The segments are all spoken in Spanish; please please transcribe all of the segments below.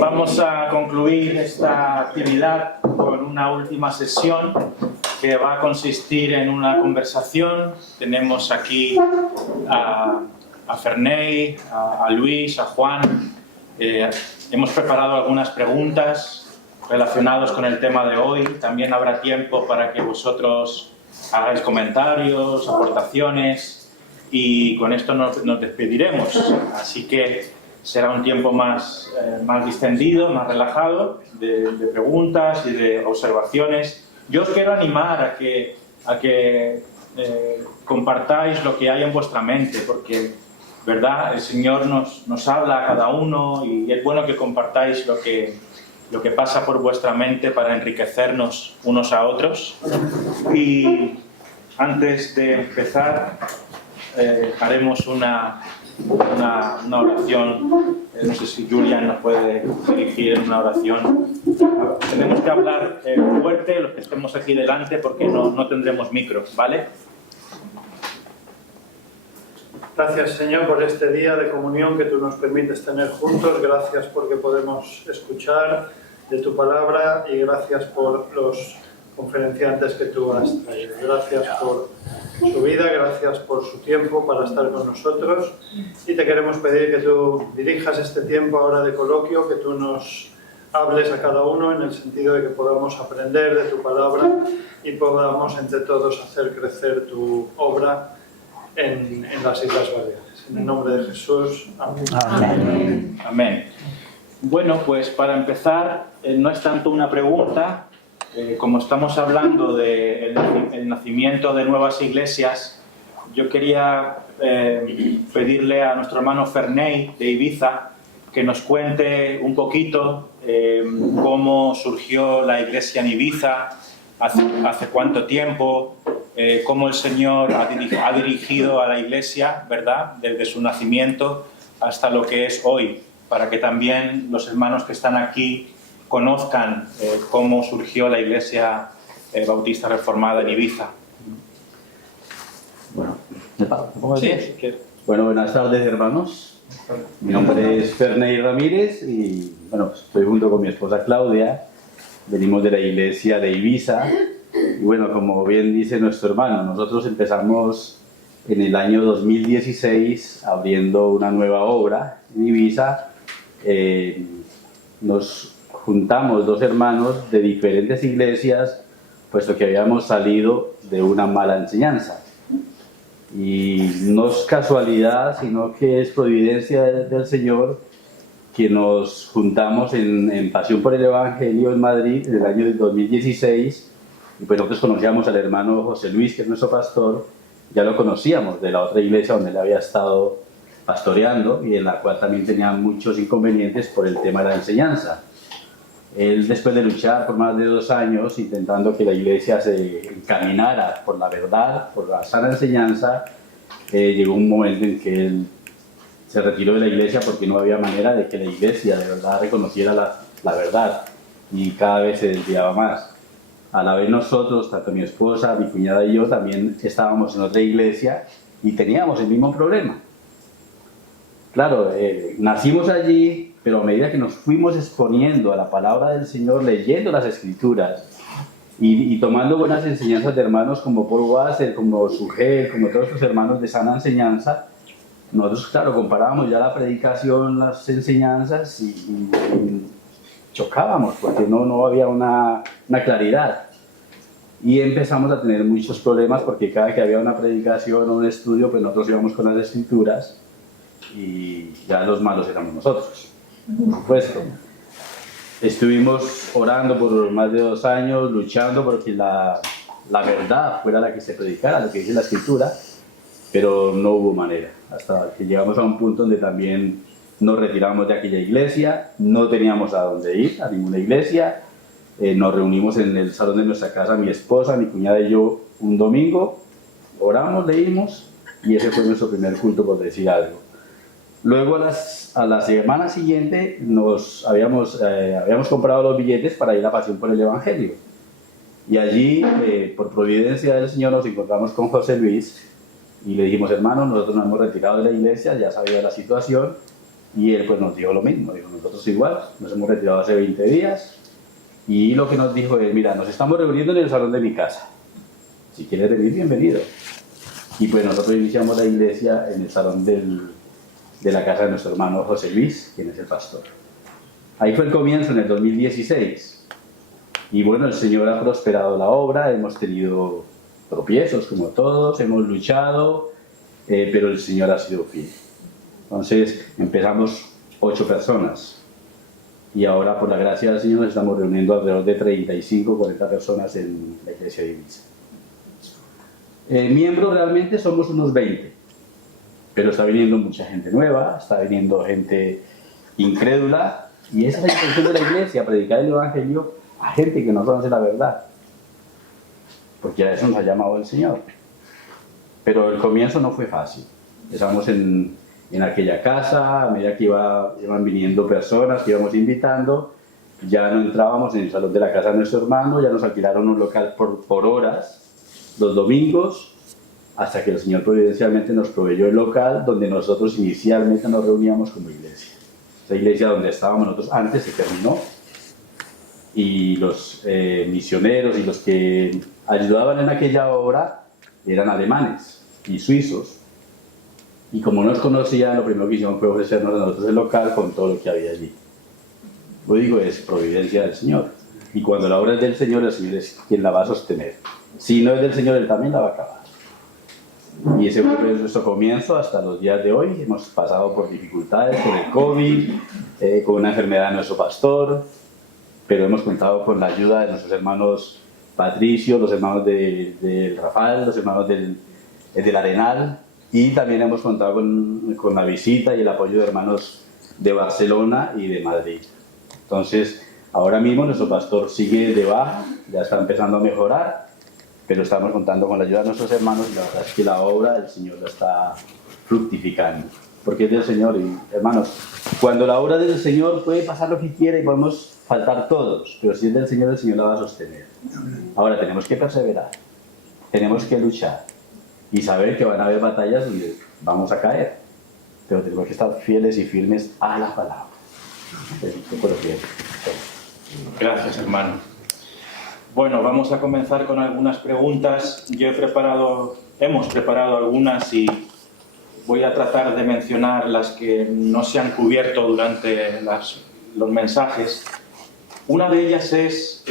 Vamos a concluir esta actividad con una última sesión que va a consistir en una conversación. Tenemos aquí a Ferney, a Luis, a Juan. Hemos preparado algunas preguntas relacionadas con el tema de hoy. También habrá tiempo para que vosotros hagáis comentarios, aportaciones, y con esto nos despediremos. Así que será un tiempo más distendido, más relajado, de preguntas y de observaciones. Yo os quiero animar a que compartáis lo que hay en vuestra mente, porque, ¿verdad?, el Señor nos habla a cada uno y es bueno que compartáis lo que pasa por vuestra mente para enriquecernos unos a otros. Y antes de empezar, haremos una oración. No sé si Julian nos puede dirigir en una oración. Tenemos que hablar fuerte los que estemos aquí delante porque no tendremos micro, ¿vale? Gracias, Señor, por este día de comunión que tú nos permites tener juntos. Gracias porque podemos escuchar de tu palabra y gracias por los conferenciantes que tú has traído. Gracias por su vida, gracias por su tiempo para estar con nosotros, y te queremos pedir que tú dirijas este tiempo ahora de coloquio, que tú nos hables a cada uno en el sentido de que podamos aprender de tu palabra y podamos entre todos hacer crecer tu obra en las Islas Baleares. En el nombre de Jesús. Amén. Amén. Amén. Bueno, pues para empezar, no es tanto una pregunta. Como estamos hablando del nacimiento de nuevas iglesias, yo quería pedirle a nuestro hermano Ferney de Ibiza que nos cuente un poquito cómo surgió la iglesia en Ibiza, hace cuánto tiempo, cómo el Señor ha dirigido a la iglesia, ¿verdad?, desde su nacimiento hasta lo que es hoy, para que también los hermanos que están aquí conozcan cómo surgió la Iglesia Bautista Reformada en Ibiza. Bueno, buenas tardes, hermanos. Mi nombre es Ferney Ramírez y estoy junto con mi esposa Claudia. Venimos de la Iglesia de Ibiza y como bien dice nuestro hermano, nosotros empezamos en el año 2016 abriendo una nueva obra en Ibiza. Nos juntamos dos hermanos de diferentes iglesias, puesto que habíamos salido de una mala enseñanza. Y no es casualidad, sino que es providencia del Señor que nos juntamos en Pasión por el Evangelio en Madrid en el año 2016. Y pues nosotros conocíamos al hermano José Luis, que es nuestro pastor. Ya lo conocíamos de la otra iglesia donde él había estado pastoreando y en la cual también tenía muchos inconvenientes por el tema de la enseñanza. Él, después de luchar por más de 2 años intentando que la iglesia se encaminara por la verdad, por la sana enseñanza, llegó un momento en que él se retiró de la iglesia porque no había manera de que la iglesia de verdad reconociera la verdad, y cada vez se desviaba más. A la vez nosotros, tanto mi esposa, mi cuñada y yo, también estábamos en otra iglesia y teníamos el mismo problema. Claro, nacimos allí, pero a medida que nos fuimos exponiendo a la palabra del Señor, leyendo las Escrituras y tomando buenas enseñanzas de hermanos como Paul Wasser, como Sugel, como todos estos hermanos de sana enseñanza, nosotros, claro, comparábamos ya la predicación, las enseñanzas y chocábamos porque no había una claridad. Y empezamos a tener muchos problemas porque cada que había una predicación o un estudio, pues nosotros íbamos con las Escrituras y ya los malos éramos nosotros. Por supuesto. Estuvimos orando por más de 2 años, luchando porque la verdad fuera la que se predicara, lo que dice la Escritura, pero no hubo manera. Hasta que llegamos a un punto donde también nos retiramos de aquella iglesia, no teníamos a dónde ir, a ninguna iglesia. Nos reunimos en el salón de nuestra casa, mi esposa, mi cuñada y yo, un domingo, oramos, leímos, y ese fue nuestro primer culto, por decir algo. Luego a la semana siguiente habíamos comprado los billetes para ir a Pasión por el Evangelio. Y allí, por providencia del Señor, nos encontramos con José Luis y le dijimos: hermano, nosotros nos hemos retirado de la iglesia, ya sabía la situación, Y él pues nos dijo lo mismo, dijo, nosotros igual, nos hemos retirado hace 20 días y lo que nos dijo es, mira, nos estamos reuniendo en el salón de mi casa, si quieres venir, bienvenido. Y pues nosotros iniciamos la iglesia en el salón de la casa de nuestro hermano José Luis, quien es el pastor. Ahí fue el comienzo en el 2016. Y bueno, el Señor ha prosperado la obra, hemos tenido tropiezos como todos, hemos luchado, pero el Señor ha sido fiel. Entonces empezamos 8 personas y ahora por la gracia del Señor nos estamos reuniendo alrededor de 35 o 40 personas en la iglesia de Ibiza. Miembros realmente somos unos 20, pero está viniendo mucha gente nueva, está viniendo gente incrédula y esa es la intención de la iglesia, predicar el evangelio a gente que no conoce la verdad, porque a eso nos ha llamado el Señor. Pero el comienzo no fue fácil. Empezamos en aquella casa, a medida que iban viniendo personas que íbamos invitando, ya no entrábamos en el salón de la casa de nuestro hermano, ya nos alquilaron un local por horas, los domingos, hasta que el Señor providencialmente nos proveyó el local donde nosotros inicialmente nos reuníamos como iglesia. Esa iglesia donde estábamos nosotros antes se terminó y los misioneros y los que ayudaban en aquella obra eran alemanes y suizos. Y como nos conocían, lo primero que hicieron fue ofrecernos a nosotros el local con todo lo que había allí. Lo digo, es providencia del Señor. Y cuando la obra es del Señor, el Señor es quien la va a sostener. Si no es del Señor, Él también la va a acabar. Y ese fue nuestro comienzo hasta los días de hoy. Hemos pasado por dificultades con el COVID, con una enfermedad de nuestro pastor, pero hemos contado con la ayuda de nuestros hermanos Patricio, los hermanos de Rafael, los hermanos del Arenal, y también hemos contado con la visita y el apoyo de hermanos de Barcelona y de Madrid. Entonces, ahora mismo nuestro pastor sigue de baja, ya está empezando a mejorar, pero estamos contando con la ayuda de nuestros hermanos y la verdad es que la obra del Señor la está fructificando, porque es del Señor. Y hermanos, cuando la obra es del Señor puede pasar lo que quiera y podemos faltar todos, pero si es del Señor, el Señor la va a sostener. Ahora tenemos que perseverar, tenemos que luchar y saber que van a haber batallas donde vamos a caer, pero tenemos que estar fieles y firmes a la palabra. Gracias, hermano. Bueno, vamos a comenzar con algunas preguntas. Hemos preparado algunas y voy a tratar de mencionar las que no se han cubierto durante los mensajes. Una de ellas es,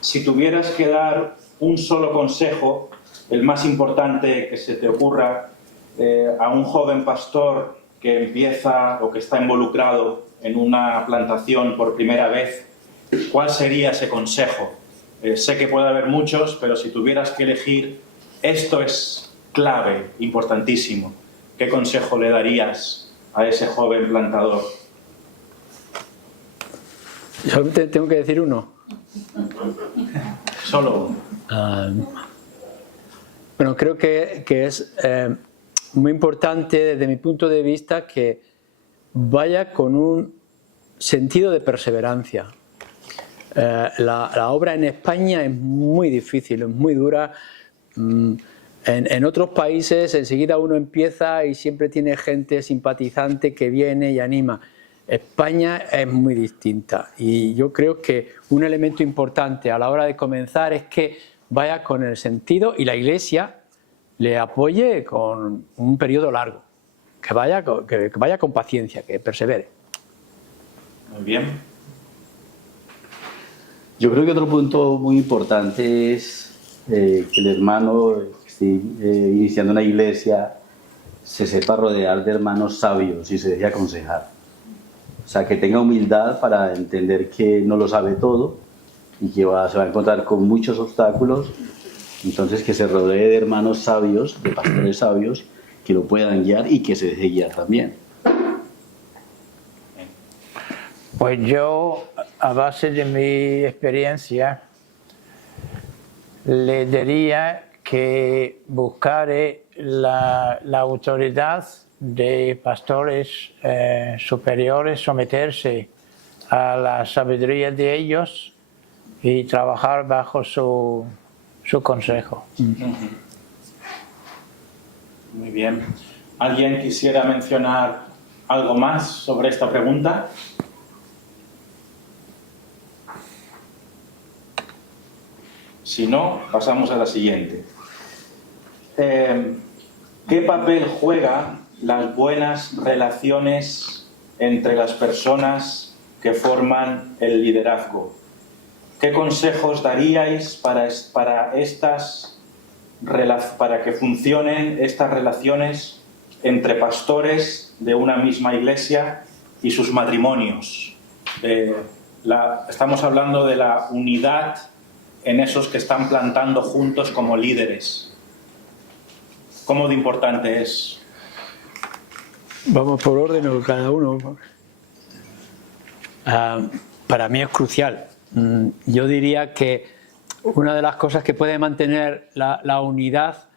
si tuvieras que dar un solo consejo, el más importante que se te ocurra, a un joven pastor que empieza o que está involucrado en una plantación por primera vez, ¿cuál sería ese consejo? Sé que puede haber muchos, pero si tuvieras que elegir, esto es clave, importantísimo. ¿Qué consejo le darías a ese joven plantador? Yo tengo que decir uno. Solo uno. Bueno, creo que es muy importante desde mi punto de vista que vaya con un sentido de perseverancia. La obra en España es muy difícil, es muy dura. En otros países enseguida uno empieza y siempre tiene gente simpatizante que viene y anima. España es muy distinta y yo creo que un elemento importante a la hora de comenzar es que vaya con el sentido y la Iglesia le apoye con un periodo largo, que vaya con paciencia, que persevere. Muy bien. Yo creo que otro punto muy importante es que el hermano que esté iniciando una iglesia se sepa rodear de hermanos sabios y se deje aconsejar. O sea, que tenga humildad para entender que no lo sabe todo y que se va a encontrar con muchos obstáculos. Entonces, que se rodee de hermanos sabios, de pastores sabios, que lo puedan guiar y que se deje guiar también. Pues yo, a base de mi experiencia, le diría que buscare la autoridad de pastores superiores, someterse a la sabiduría de ellos y trabajar bajo su consejo. Muy bien. ¿Alguien quisiera mencionar algo más sobre esta pregunta? Si no, pasamos a la siguiente. ¿Qué papel juegan las buenas relaciones entre las personas que forman el liderazgo? ¿Qué consejos daríais para que funcionen estas relaciones entre pastores de una misma iglesia y sus matrimonios? Estamos hablando de la unidad en esos que están plantando juntos como líderes. ¿Cómo de importante es? Vamos por orden o cada uno. Para mí es crucial. Yo diría que una de las cosas que puede mantener la unidad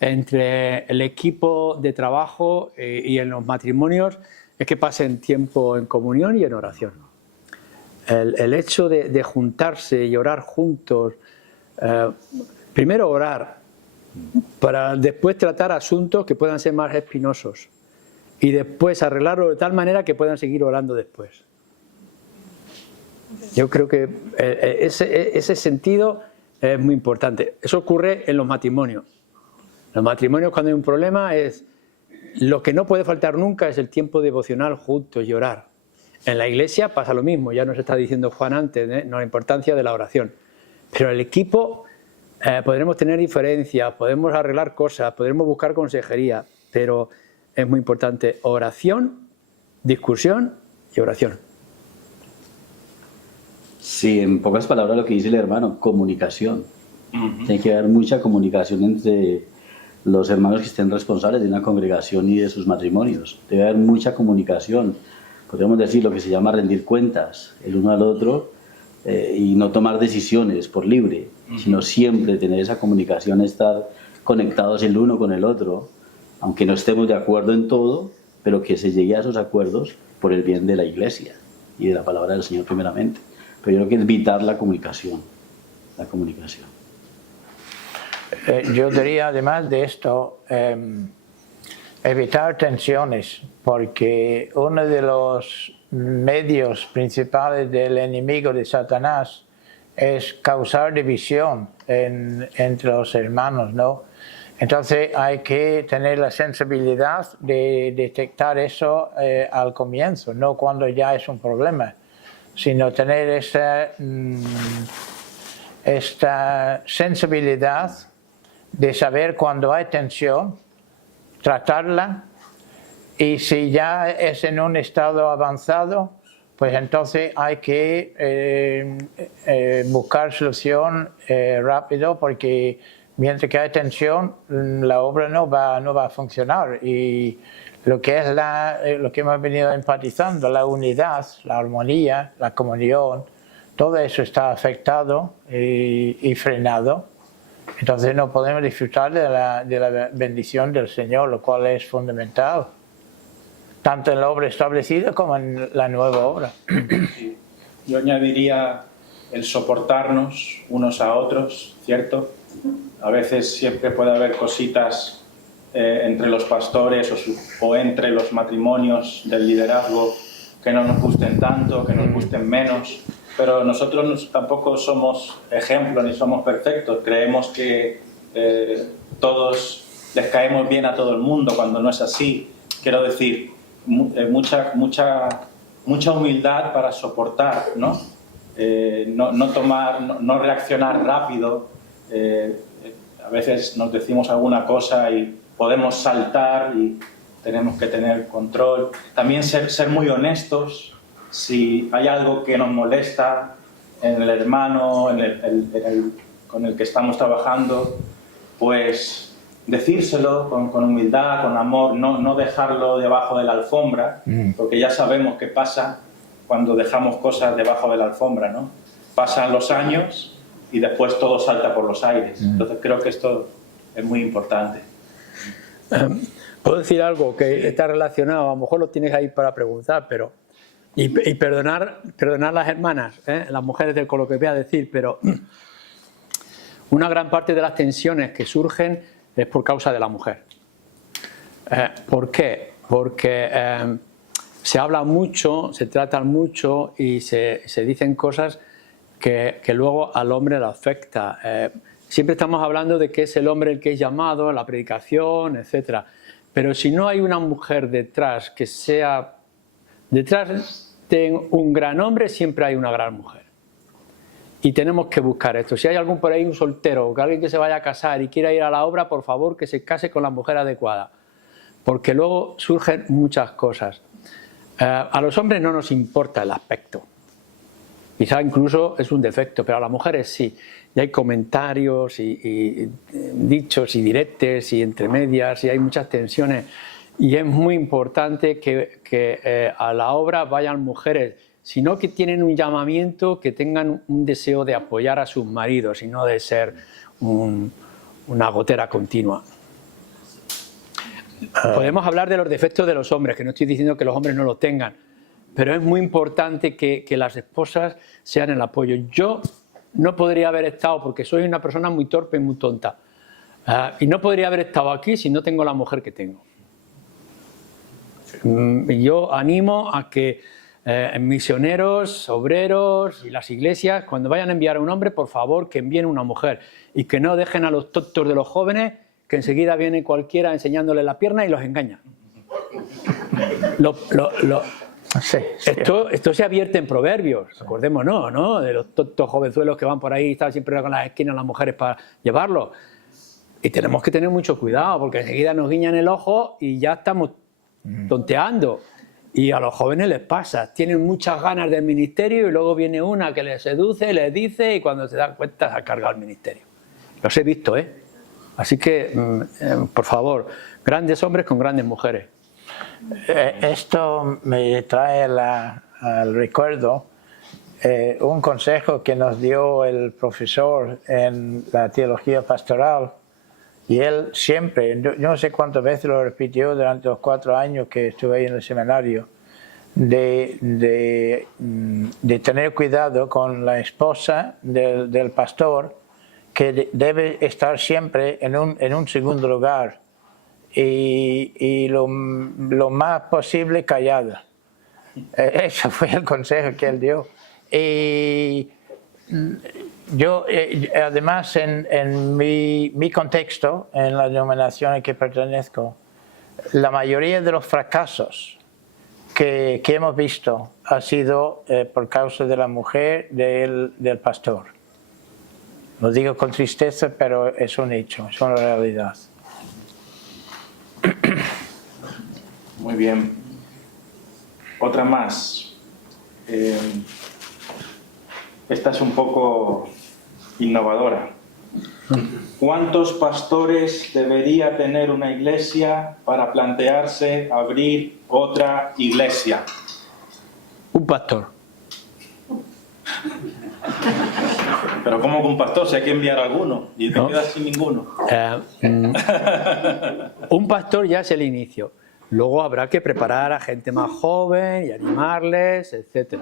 entre el equipo de trabajo y en los matrimonios es que pasen tiempo en comunión y en oración. El hecho de juntarse y orar juntos, primero orar, para después tratar asuntos que puedan ser más espinosos y después arreglarlo de tal manera que puedan seguir orando después. Yo creo que ese sentido es muy importante. Eso ocurre en los matrimonios. Los matrimonios, cuando hay un problema, lo que no puede faltar nunca es el tiempo devocional juntos y orar. En la iglesia pasa lo mismo, ya nos está diciendo Juan antes, ¿no? La importancia de la oración. Pero el equipo podremos tener diferencias, podemos arreglar cosas, podremos buscar consejería, pero es muy importante oración, discusión y oración. Sí, en pocas palabras lo que dice el hermano, comunicación. Tiene que haber mucha comunicación entre los hermanos que estén responsables de una congregación y de sus matrimonios. Debe haber mucha comunicación. Podríamos decir lo que se llama rendir cuentas el uno al otro y no tomar decisiones por libre, sino siempre tener esa comunicación, estar conectados el uno con el otro, aunque no estemos de acuerdo en todo, pero que se llegue a esos acuerdos por el bien de la iglesia y de la palabra del Señor primeramente. Pero yo creo que es vital la comunicación. La comunicación. Yo diría además de esto, evitar tensiones, porque uno de los medios principales del enemigo de Satanás es causar división entre los hermanos, ¿no? Entonces hay que tener la sensibilidad de detectar eso al comienzo, no cuando ya es un problema, sino tener esta sensibilidad de saber cuando hay tensión, tratarla, y si ya es en un estado avanzado, pues entonces hay que buscar solución rápido, porque mientras que hay tensión la obra no va a funcionar, y lo que es lo que hemos venido enfatizando, la unidad, la armonía, la comunión, todo eso está afectado y frenado. Entonces no podemos disfrutar de la bendición del Señor, lo cual es fundamental, tanto en la obra establecida como en la nueva obra. Sí. Yo añadiría el soportarnos unos a otros, ¿cierto? A veces siempre puede haber cositas entre los pastores o entre los matrimonios del liderazgo que no nos gusten tanto, que nos gusten menos, pero nosotros tampoco somos ejemplos ni somos perfectos. Creemos que todos les caemos bien a todo el mundo, cuando no es así. Quiero decir, mucha humildad para soportar, ¿no? No reaccionar rápido. A veces nos decimos alguna cosa y podemos saltar y tenemos que tener control. También ser muy honestos. Si hay algo que nos molesta en el hermano con el que estamos trabajando, pues decírselo con humildad, con amor, no dejarlo debajo de la alfombra, porque ya sabemos qué pasa cuando dejamos cosas debajo de la alfombra, ¿no? Pasan los años y después todo salta por los aires. Entonces creo que esto es muy importante. Puedo decir algo que está relacionado, a lo mejor lo tienes ahí para preguntar, pero y perdonar las hermanas, las mujeres con lo que voy a decir, pero una gran parte de las tensiones que surgen es por causa de la mujer. ¿Por qué? Porque se habla mucho, se tratan mucho y se dicen cosas que luego al hombre le afecta. Siempre estamos hablando de que es el hombre el que es llamado, la predicación, etc. Pero si no hay una mujer detrás que sea... Detrás de un gran hombre siempre hay una gran mujer. Y tenemos que buscar esto. Si hay algún por ahí, un soltero, o alguien que se vaya a casar y quiera ir a la obra, por favor que se case con la mujer adecuada. Porque luego surgen muchas cosas. A los hombres no nos importa el aspecto. Quizá incluso es un defecto, pero a las mujeres sí. Y hay comentarios y dichos y diretes y entre medias y hay muchas tensiones. Y es muy importante que a la obra vayan mujeres, sino que tienen un llamamiento, que tengan un deseo de apoyar a sus maridos y no de ser una gotera continua. Podemos hablar de los defectos de los hombres, que no estoy diciendo que los hombres no los tengan, pero es muy importante que las esposas sean el apoyo. Yo no podría haber estado, porque soy una persona muy torpe y muy tonta, y no podría haber estado aquí si no tengo la mujer que tengo. Yo animo a que misioneros, obreros y las iglesias, cuando vayan a enviar a un hombre, por favor que envíen una mujer y que no dejen a los tontos de los jóvenes, que enseguida viene cualquiera enseñándole la pierna y los engaña. Esto se advierte en Proverbios, acordémonos, ¿no? De los tontos jovenzuelos que van por ahí y están siempre con las esquinas las mujeres para llevarlos. Y tenemos que tener mucho cuidado porque enseguida nos guiñan el ojo y ya estamos tonteando. Y a los jóvenes les pasa, tienen muchas ganas del ministerio y luego viene una que les seduce, les dice y cuando se dan cuenta se ha cargado el ministerio. Los he visto, ¿eh? Así que, por favor, grandes hombres con grandes mujeres. Esto me trae al recuerdo un consejo que nos dio el profesor en la teología pastoral. Y él siempre, yo no sé cuántas veces lo repitió durante los 4 años que estuve ahí en el seminario, de tener cuidado con la esposa del pastor, que debe estar siempre en un segundo lugar y lo más posible callada. Ese fue el consejo que él dio. Y yo, además, en mi contexto, en la denominación a que pertenezco, la mayoría de los fracasos que hemos visto ha sido por causa de la mujer del pastor. Lo digo con tristeza, pero es un hecho, es una realidad. Muy bien. Otra más. Esta es un poco innovadora. ¿Cuántos pastores debería tener una iglesia para plantearse abrir otra iglesia? Un pastor. Pero ¿cómo que un pastor? Si hay que enviar alguno y te quedas sin ninguno. Un pastor ya es el inicio. Luego habrá que preparar a gente más joven y animarles, etc.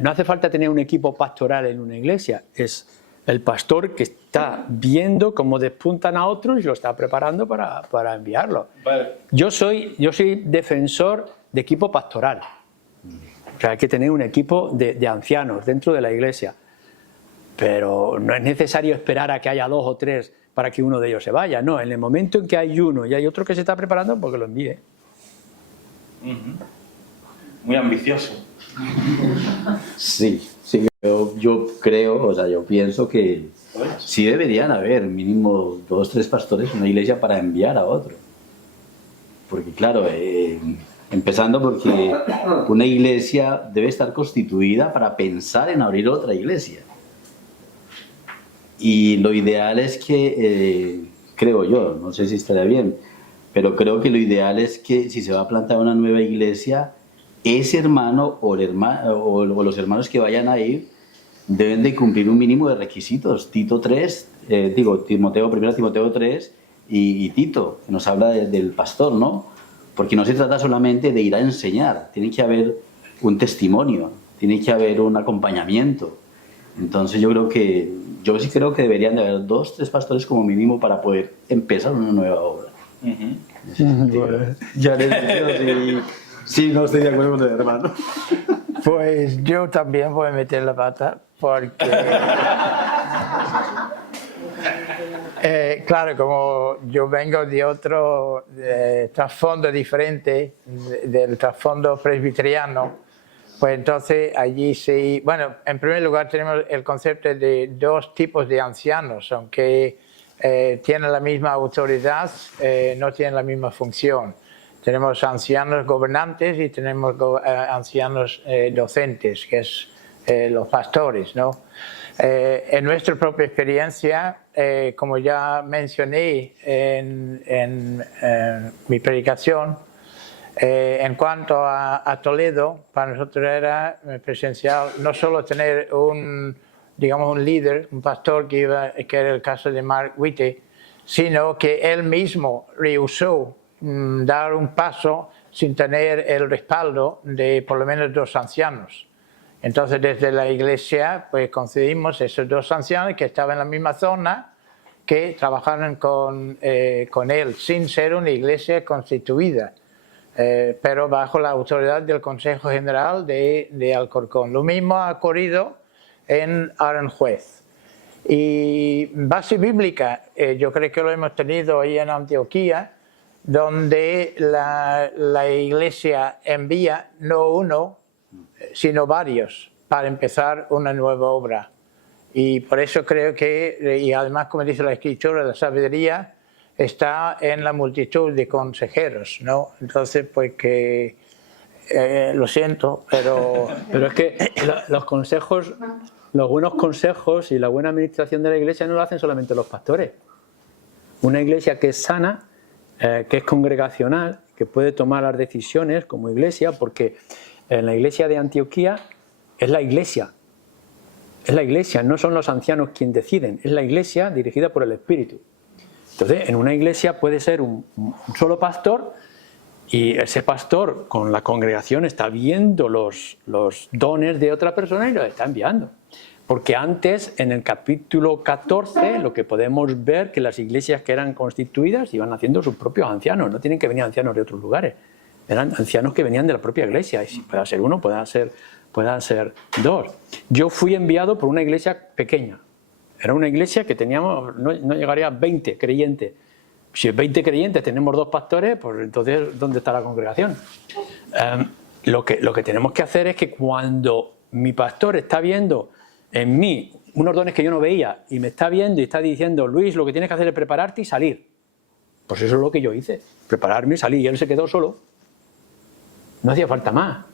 No hace falta tener un equipo pastoral en una iglesia. Es el pastor que está viendo cómo despuntan a otros y lo está preparando para enviarlo. Vale. Yo soy defensor de equipo pastoral. O sea, hay que tener un equipo de ancianos dentro de la iglesia. Pero no es necesario esperar a que haya 2 o 3 para que uno de ellos se vaya. No, en el momento en que hay uno y hay otro que se está preparando, porque lo envíe. Muy ambicioso. Sí, yo creo, o sea, yo pienso que sí deberían haber mínimo 2 o 3 pastores en una iglesia para enviar a otro. Porque claro, empezando porque una iglesia debe estar constituida para pensar en abrir otra iglesia. Y lo ideal es que, creo yo, no sé si estaría bien, pero creo que lo ideal es que si se va a plantar una nueva iglesia, ese hermano o los hermanos que vayan a ir deben de cumplir un mínimo de requisitos. Timoteo 1 Timoteo 3 y Tito, que nos habla del pastor, ¿no? Porque no se trata solamente de ir a enseñar, tiene que haber un testimonio, tiene que haber un acompañamiento. Entonces yo sí creo que deberían de haber 2 o 3 pastores como mínimo para poder empezar una nueva obra. Uh-huh. Ya les digo, sí. Sí, no estoy de acuerdo con el hermano. Pues yo también voy a meter la pata porque... claro, como yo vengo de otro trasfondo diferente, del trasfondo presbiteriano, pues entonces allí sí... Bueno, en primer lugar tenemos el concepto de dos tipos de ancianos, aunque tienen la misma autoridad, no tienen la misma función. Tenemos ancianos gobernantes y tenemos ancianos docentes, que es los pastores, ¿no? En nuestra propia experiencia, como ya mencioné en mi predicación, en cuanto a Toledo, para nosotros era presencial no solo tener un líder, un pastor que era el caso de Mark Witte, sino que él mismo rehusó dar un paso sin tener el respaldo de por lo menos 2 ancianos. Entonces desde la iglesia pues concedimos esos 2 ancianos que estaban en la misma zona, que trabajaron con él sin ser una iglesia constituida, pero bajo la autoridad del Consejo General de Alcorcón. Lo mismo ha ocurrido en Aranjuez. Y base bíblica, yo creo que lo hemos tenido ahí en Antioquía, donde la iglesia envía no uno, sino varios, para empezar una nueva obra. Y por eso creo que, y además como dice la Escritura, la sabiduría está en la multitud de consejeros, ¿no? Entonces, pues que, lo siento, pero... Pero es que los consejos, los buenos consejos y la buena administración de la iglesia no lo hacen solamente los pastores. Una iglesia que es sana, que es congregacional, que puede tomar las decisiones como iglesia, porque en la iglesia de Antioquía es la iglesia, no son los ancianos quienes deciden, es la iglesia dirigida por el Espíritu. Entonces, en una iglesia puede ser un solo pastor y ese pastor con la congregación está viendo los dones de otra persona y los está enviando. Porque antes, en el capítulo 14, lo que podemos ver que las iglesias que eran constituidas iban haciendo sus propios ancianos, no tienen que venir ancianos de otros lugares, eran ancianos que venían de la propia iglesia, y si pueda ser uno, puedan ser 2. Yo fui enviado por una iglesia pequeña, era una iglesia que teníamos, no llegaría a 20 creyentes. Si 20 creyentes tenemos 2 pastores, pues entonces, ¿dónde está la congregación? Lo que tenemos que hacer es que cuando mi pastor está viendo en mí unos dones que yo no veía y me está viendo y está diciendo, Luis, lo que tienes que hacer es prepararte y salir. Pues eso es lo que yo hice, prepararme y salir, y él se quedó solo. No hacía falta más.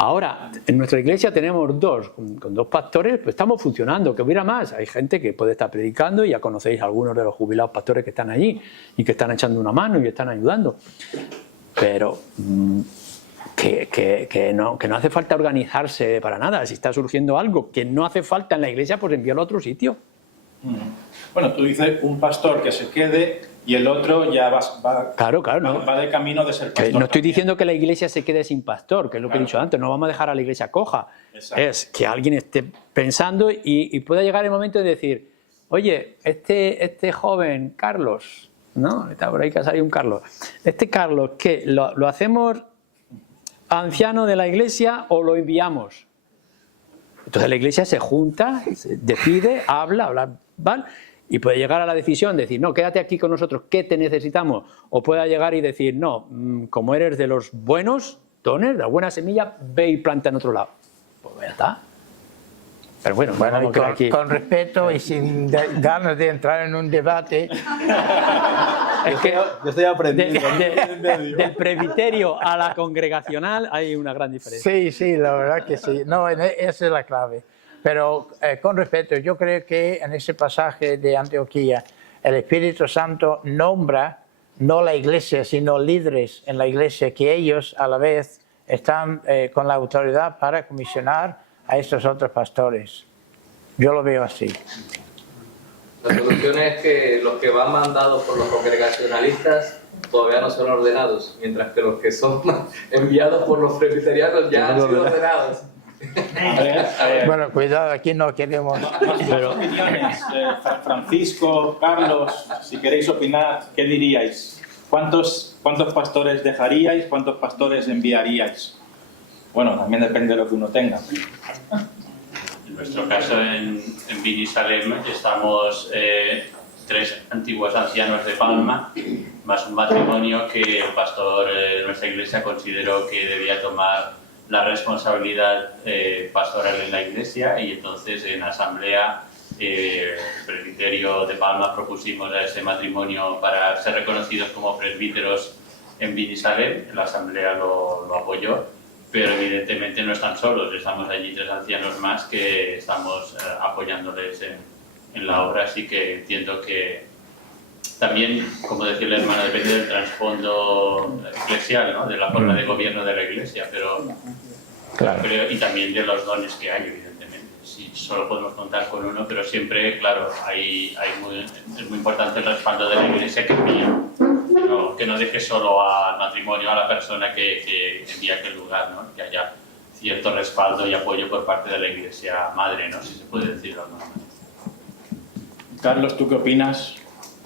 Ahora, en nuestra iglesia tenemos 2, con 2 pastores, pues estamos funcionando, que hubiera más. Hay gente que puede estar predicando y ya conocéis a algunos de los jubilados pastores que están allí y que están echando una mano y están ayudando. Pero que no hace falta organizarse para nada. Si está surgiendo algo que no hace falta en la iglesia, pues envíalo a otro sitio. Bueno, tú dices un pastor que se quede y el otro ya va de camino de ser pastor. No estoy diciendo que la iglesia se quede sin pastor, que es lo que he dicho antes, no vamos a dejar a la iglesia coja. Exacto. Es que alguien esté pensando y pueda llegar el momento de decir, oye, este joven Carlos, ¿no? Está por ahí que ha salido un Carlos. Este Carlos, ¿qué? ¿Lo hacemos anciano de la iglesia o lo enviamos? Entonces la iglesia se junta, decide, habla, ¿vale? Y puede llegar a la decisión de decir, no, quédate aquí con nosotros, ¿qué te necesitamos? O puede llegar y decir, no, como eres de los buenos dones, de la buena semilla, ve y planta en otro lado. Pues ya está. Pero bueno, con respeto y sin ganas de entrar en un debate. Es que yo estoy aprendiendo. Del presbiterio a la congregacional hay una gran diferencia. Sí, la verdad que sí. No, esa es la clave. Pero con respeto, yo creo que en ese pasaje de Antioquía el Espíritu Santo nombra no la iglesia, sino líderes en la iglesia, que ellos a la vez están con la autoridad para comisionar a estos otros pastores. Yo lo veo así. La solución es que los que van mandados por los congregacionalistas todavía no son ordenados, mientras que los que son enviados por los presbiterianos ya han sido ordenados. Bueno, cuidado, aquí no queremos... Opiniones, Francisco, Carlos, si queréis opinar, ¿qué diríais? ¿cuántos pastores dejaríais? ¿Cuántos pastores enviaríais? Bueno, también depende de lo que uno tenga. En nuestro caso, en Bini Salem, estamos 3 antiguos ancianos de Palma, más un matrimonio que el pastor de nuestra iglesia consideró que debía tomar la responsabilidad pastoral en la iglesia, y entonces en asamblea el presbiterio de Palma propusimos a ese matrimonio para ser reconocidos como presbíteros en Bini Salem. La asamblea lo apoyó, pero evidentemente no están solos, estamos allí 3 ancianos más que estamos apoyándoles en la obra, así que entiendo que también, como decía el hermano, depende del trasfondo eclesial, ¿no? De la forma de gobierno de la iglesia, pero Claro. creo, y también de los dones que hay, evidentemente. Sí, solo podemos contar con uno, pero siempre, claro, es muy importante el respaldo de la iglesia que envía. Que no deje solo al matrimonio, a la persona que envía a aquel lugar, ¿no? Que haya cierto respaldo y apoyo por parte de la iglesia madre, ¿no? Si se puede decir de alguna manera. Carlos, ¿tú qué opinas?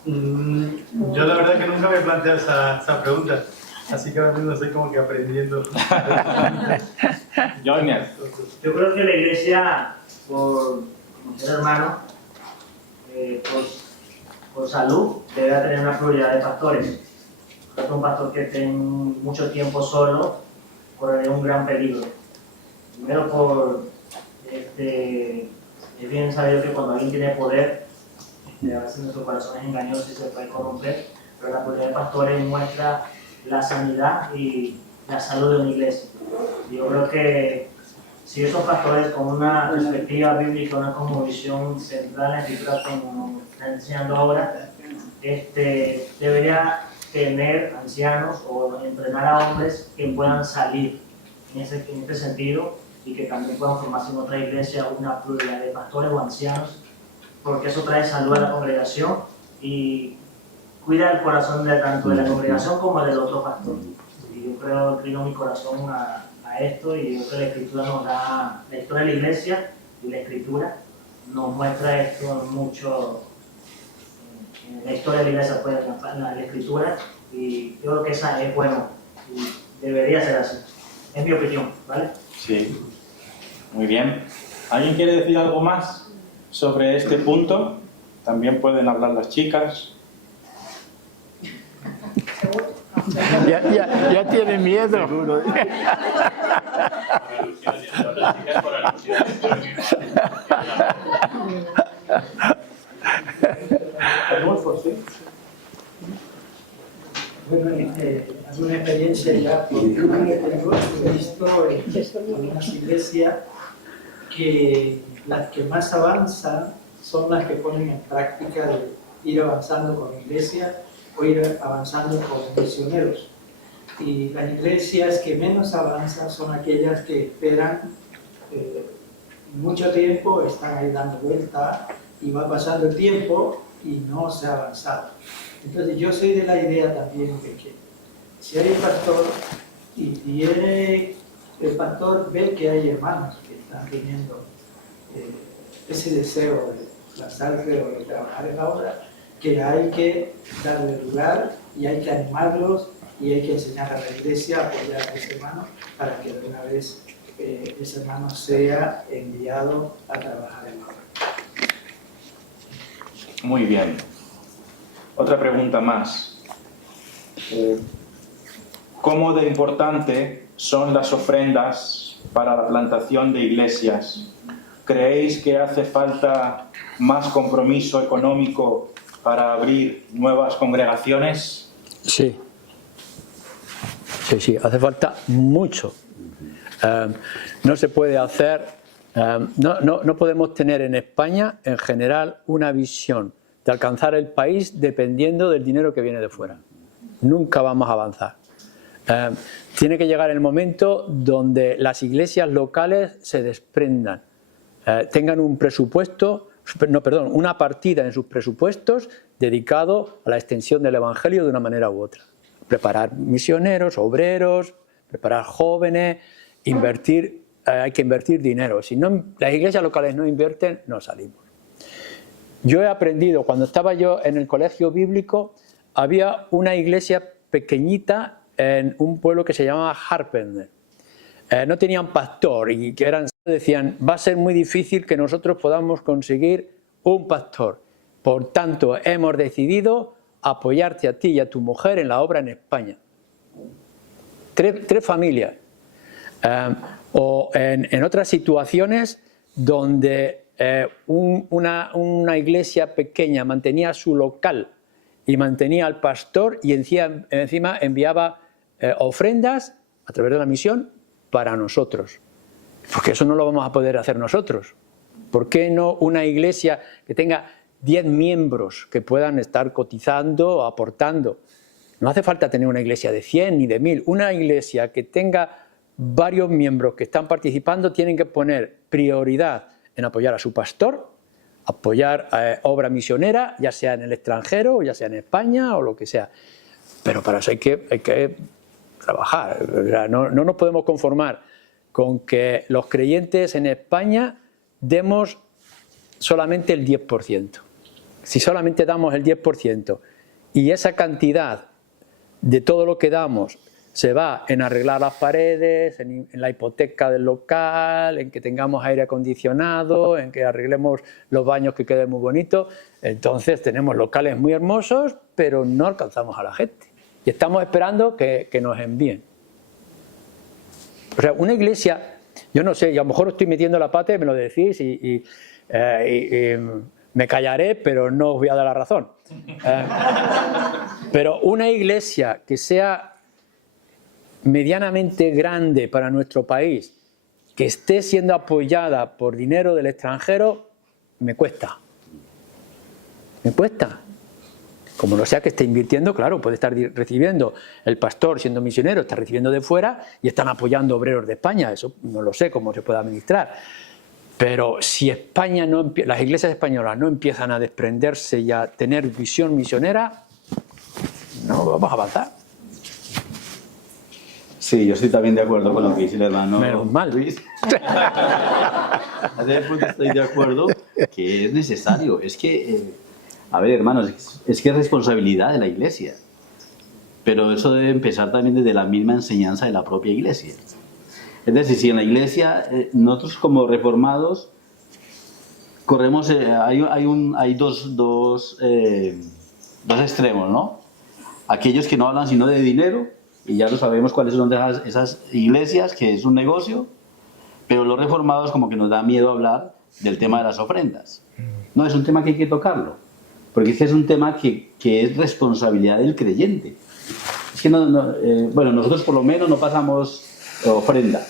Yo la verdad que nunca me he planteado esa pregunta, así que ahora mismo estoy como que aprendiendo. Joiner. Yo creo que la iglesia, por ser hermano, por salud, debe tener una prioridad de pastores. Creo que un pastor que esté mucho tiempo solo correría un gran peligro. Primero es bien sabido que cuando alguien tiene poder, a veces nuestro corazón es engañoso y se puede corromper, pero la prioridad de pastores muestra la sanidad y la salud de una iglesia. Yo creo que si esos pastores con una perspectiva bíblica, una cosmovisión central en la escritura, como están enseñando ahora, debería tener ancianos o entrenar a hombres que puedan salir en este sentido y que también puedan formarse en otra iglesia una pluralidad de pastores o ancianos, porque eso trae salud a la congregación y cuida el corazón tanto de la congregación como del otro pastor. Y yo creo, inclino mi corazón a esto, y yo creo que la escritura nos da, la historia de la iglesia y la escritura nos muestra esto mucho en la historia de la iglesia, pues, en la escritura, y yo creo que esa es bueno y debería ser así. Es mi opinión, ¿vale? Sí. Muy bien. ¿Alguien quiere decir algo más sobre este punto? También pueden hablar las chicas. Ya tiene miedo. Bueno, alguna experiencia ya política que tengo, he visto en algunas iglesias que las que más avanzan son las que ponen en práctica de ir avanzando con iglesias o ir avanzando con misioneros. Y las iglesias que menos avanzan son aquellas que esperan mucho tiempo, están ahí dando vuelta y va pasando el tiempo y no se ha avanzado. Entonces yo soy de la idea también de que si hay un pastor y el pastor ve que hay hermanos que están teniendo ese deseo de lanzarse o de trabajar en la obra, que hay que darle lugar y hay que animarlos y hay que enseñar a la iglesia a apoyar a ese hermano para que de una vez ese hermano sea enviado a trabajar en la obra. Muy bien. Otra pregunta más. ¿Cómo de importante son las ofrendas para la plantación de iglesias? ¿Creéis que hace falta más compromiso económico para abrir nuevas congregaciones? Sí. Sí, hace falta mucho. No se puede hacer, no podemos tener en España en general una visión de alcanzar el país dependiendo del dinero que viene de fuera. Nunca vamos a avanzar. Tiene que llegar el momento donde las iglesias locales se desprendan, tengan un presupuesto, una partida en sus presupuestos dedicado a la extensión del evangelio de una manera u otra. Preparar misioneros, obreros, preparar jóvenes, invertir, hay que invertir dinero. Si no, las iglesias locales no invierten, no salimos. Yo he aprendido, cuando estaba yo en el colegio bíblico, había una iglesia pequeñita en un pueblo que se llamaba Harpenden. No tenían pastor y decían, va a ser muy difícil que nosotros podamos conseguir un pastor. Por tanto, hemos decidido apoyarte a ti y a tu mujer en la obra en España. Tres familias. O en otras situaciones donde una iglesia pequeña mantenía su local y mantenía al pastor y encima enviaba ofrendas a través de la misión para nosotros. Porque eso no lo vamos a poder hacer nosotros. ¿Por qué no una iglesia que tenga 10 miembros que puedan estar cotizando o aportando? No hace falta tener una iglesia de 100 ni de 1000. Una iglesia que tenga varios miembros que están participando tienen que poner prioridad en apoyar a su pastor, apoyar obra misionera, ya sea en el extranjero, ya sea en España o lo que sea. Pero para eso hay que trabajar. O sea, no nos podemos conformar con que los creyentes en España demos solamente el 10%. Si solamente damos el 10% y esa cantidad de todo lo que damos se va en arreglar las paredes, en la hipoteca del local, en que tengamos aire acondicionado, en que arreglemos los baños que queden muy bonitos, entonces tenemos locales muy hermosos, pero no alcanzamos a la gente. Y estamos esperando que nos envíen. O sea, una iglesia, yo no sé, y a lo mejor estoy metiendo la pata y me lo decís y me callaré, pero no os voy a dar la razón. Pero una iglesia que sea medianamente grande para nuestro país, que esté siendo apoyada por dinero del extranjero, me cuesta. Me cuesta. Como no sea que esté invirtiendo, claro, puede estar recibiendo el pastor siendo misionero, está recibiendo de fuera y están apoyando obreros de España. Eso no lo sé cómo se puede administrar. Pero si España las iglesias españolas no empiezan a desprenderse y a tener visión misionera, no vamos a avanzar. Sí, yo estoy también de acuerdo con lo que dice el hermano. Menos mal. Luis. A ese punto estoy de acuerdo que es necesario. Es que, a ver, hermanos, es que es responsabilidad de la iglesia. Pero eso debe empezar también desde la misma enseñanza de la propia iglesia. Es decir, si en la iglesia, nosotros como reformados, corremos, hay dos extremos, ¿no? Aquellos que no hablan sino de dinero, y ya lo sabemos cuáles son esas iglesias, que es un negocio, pero los reformados como que nos da miedo hablar del tema de las ofrendas. No, es un tema que hay que tocarlo, porque es un tema que es responsabilidad del creyente. Es que bueno, nosotros por lo menos no pasamos ofrenda,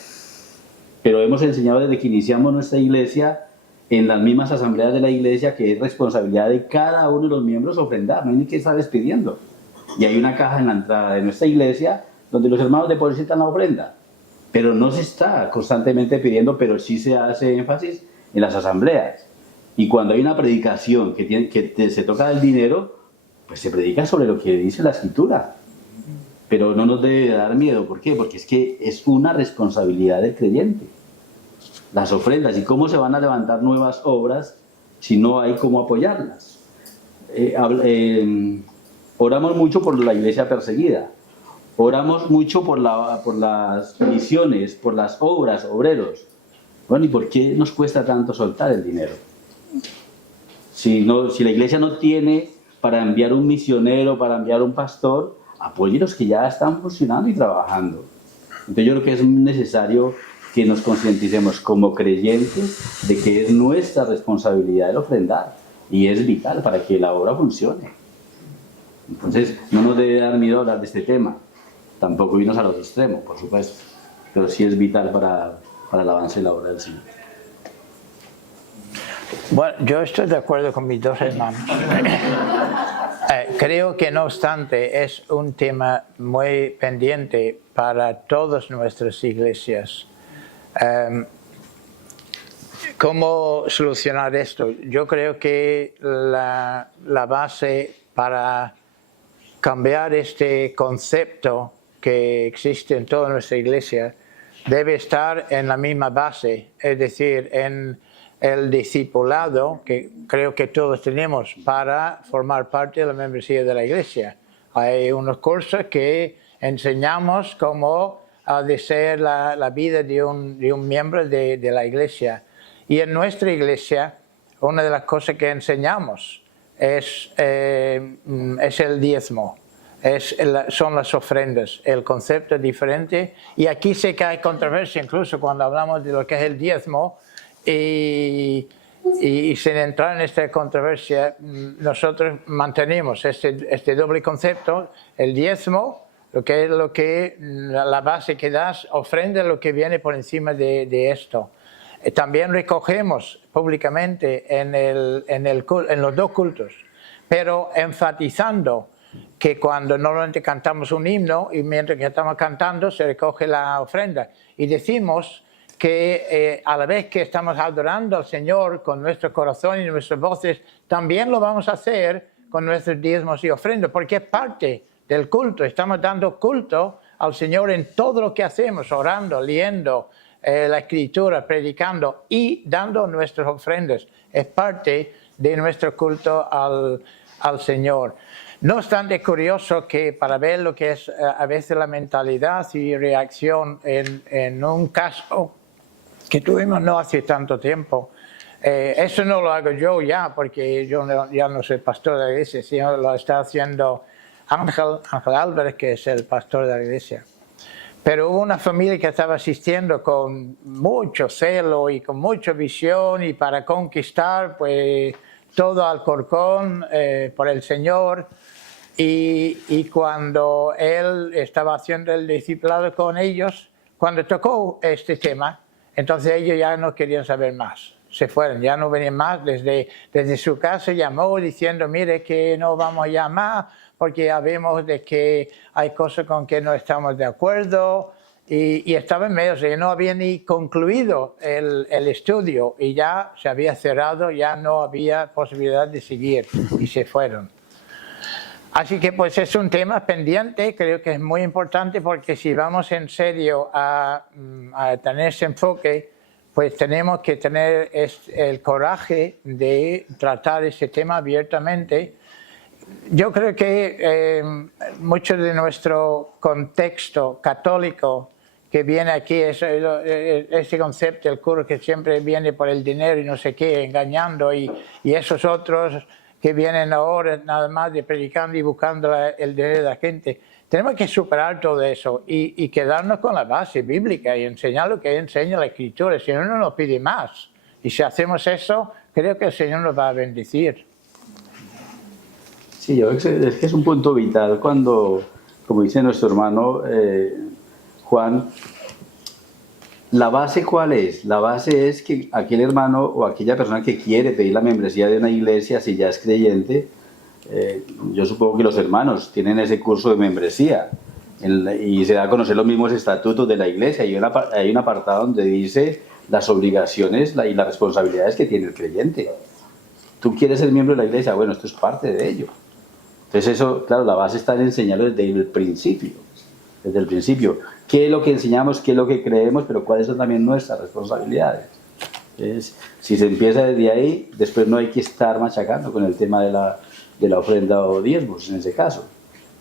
pero hemos enseñado desde que iniciamos nuestra iglesia, en las mismas asambleas de la iglesia, que es responsabilidad de cada uno de los miembros ofrendar, no hay ni que estar despidiendo. Y hay una caja en la entrada de nuestra iglesia donde los hermanos depositan la ofrenda, pero no se está constantemente pidiendo, pero sí se hace énfasis en las asambleas. Y cuando hay una predicación se toca el dinero, pues se predica sobre lo que dice la Escritura. Pero no nos debe dar miedo. ¿Por qué? Porque es que es una responsabilidad del creyente. Las ofrendas, y cómo se van a levantar nuevas obras si no hay cómo apoyarlas. Oramos mucho por la iglesia perseguida. Oramos mucho por las misiones, por las obras, obreros. Bueno, ¿y por qué nos cuesta tanto soltar el dinero? Si la iglesia no tiene para enviar un misionero, para enviar un pastor, apoye los que ya están funcionando y trabajando. Entonces yo creo que es necesario que nos concienticemos como creyentes de que es nuestra responsabilidad el ofrendar y es vital para que la obra funcione. Entonces no nos debe dar miedo hablar de este tema, tampoco irnos a los extremos, por supuesto, pero sí es vital para el avance de la obra del Señor. Bueno, yo estoy de acuerdo con mis dos hermanos. Creo que no obstante es un tema muy pendiente para todas nuestras iglesias. ¿Cómo solucionar esto? Yo creo que la base para cambiar este concepto que existe en toda nuestra iglesia debe estar en la misma base, es decir, en el discipulado que creo que todos tenemos para formar parte de la membresía de la iglesia. Hay unos cursos que enseñamos cómo ha de ser la vida de un miembro de la iglesia. Y en nuestra iglesia, una de las cosas que enseñamos es el diezmo, son las ofrendas. El concepto es diferente y aquí sí que hay controversia incluso cuando hablamos de lo que es el diezmo y sin entrar en esta controversia, nosotros mantenemos este doble concepto, el diezmo, la base que das, ofrenda lo que viene por encima de esto. También recogemos públicamente en los dos cultos, pero enfatizando que cuando normalmente cantamos un himno y mientras que estamos cantando se recoge la ofrenda y decimos que a la vez que estamos adorando al Señor con nuestro corazón y nuestras voces, también lo vamos a hacer con nuestros diezmos y ofrendas, porque es parte del culto. Estamos dando culto al Señor en todo lo que hacemos, orando, leyendo la Escritura, predicando y dando nuestras ofrendas. Es parte de nuestro culto al Señor. No obstante, es curioso que para ver lo que es a veces la mentalidad y reacción en un caso que tuvimos no hace tanto tiempo, eso no lo hago yo ya, porque yo ya no soy pastor de la iglesia, sino lo está haciendo Ángel Álvarez, que es el pastor de la iglesia. Pero hubo una familia que estaba asistiendo con mucho celo y con mucha visión y para conquistar pues todo Alcorcón por el Señor. Y cuando él estaba haciendo el discipulado con ellos, cuando tocó este tema, entonces ellos ya no querían saber más. Se fueron, ya no venían más. Desde su casa llamó diciendo, mire que no vamos a llamar porque ya vemos de que hay cosas con que no estamos de acuerdo. Y estaba en medio, o sea, no había ni concluido el estudio y ya se había cerrado, ya no había posibilidad de seguir y se fueron. Así que pues es un tema pendiente, creo que es muy importante porque si vamos en serio a tener ese enfoque, pues tenemos que tener el coraje de tratar ese tema abiertamente. Yo creo que mucho de nuestro contexto católico que viene aquí, ese concepto, el cura que siempre viene por el dinero y no sé qué, engañando, y esos otros que vienen ahora nada más de predicando y buscando el dinero de la gente. Tenemos que superar todo eso y quedarnos con la base bíblica y enseñar lo que enseña la Escritura. Si no nos pide más. Y si hacemos eso, creo que el Señor nos va a bendecir. Sí, yo creo que es un punto vital cuando, como dice nuestro hermano Juan, ¿la base cuál es? La base es que aquel hermano o aquella persona que quiere pedir la membresía de una iglesia, si ya es creyente, yo supongo que los hermanos tienen ese curso de membresía y se da a conocer los mismos estatutos de la iglesia y hay un apartado donde dice las obligaciones y las responsabilidades que tiene el creyente. Tú quieres ser miembro de la iglesia, bueno, esto es parte de ello. Entonces eso, claro, la base está en enseñarlo desde el principio. Desde el principio. ¿Qué es lo que enseñamos? ¿Qué es lo que creemos? Pero cuáles son también nuestras responsabilidades. Entonces, si se empieza desde ahí, después no hay que estar machacando con el tema de la ofrenda o diezmos en ese caso,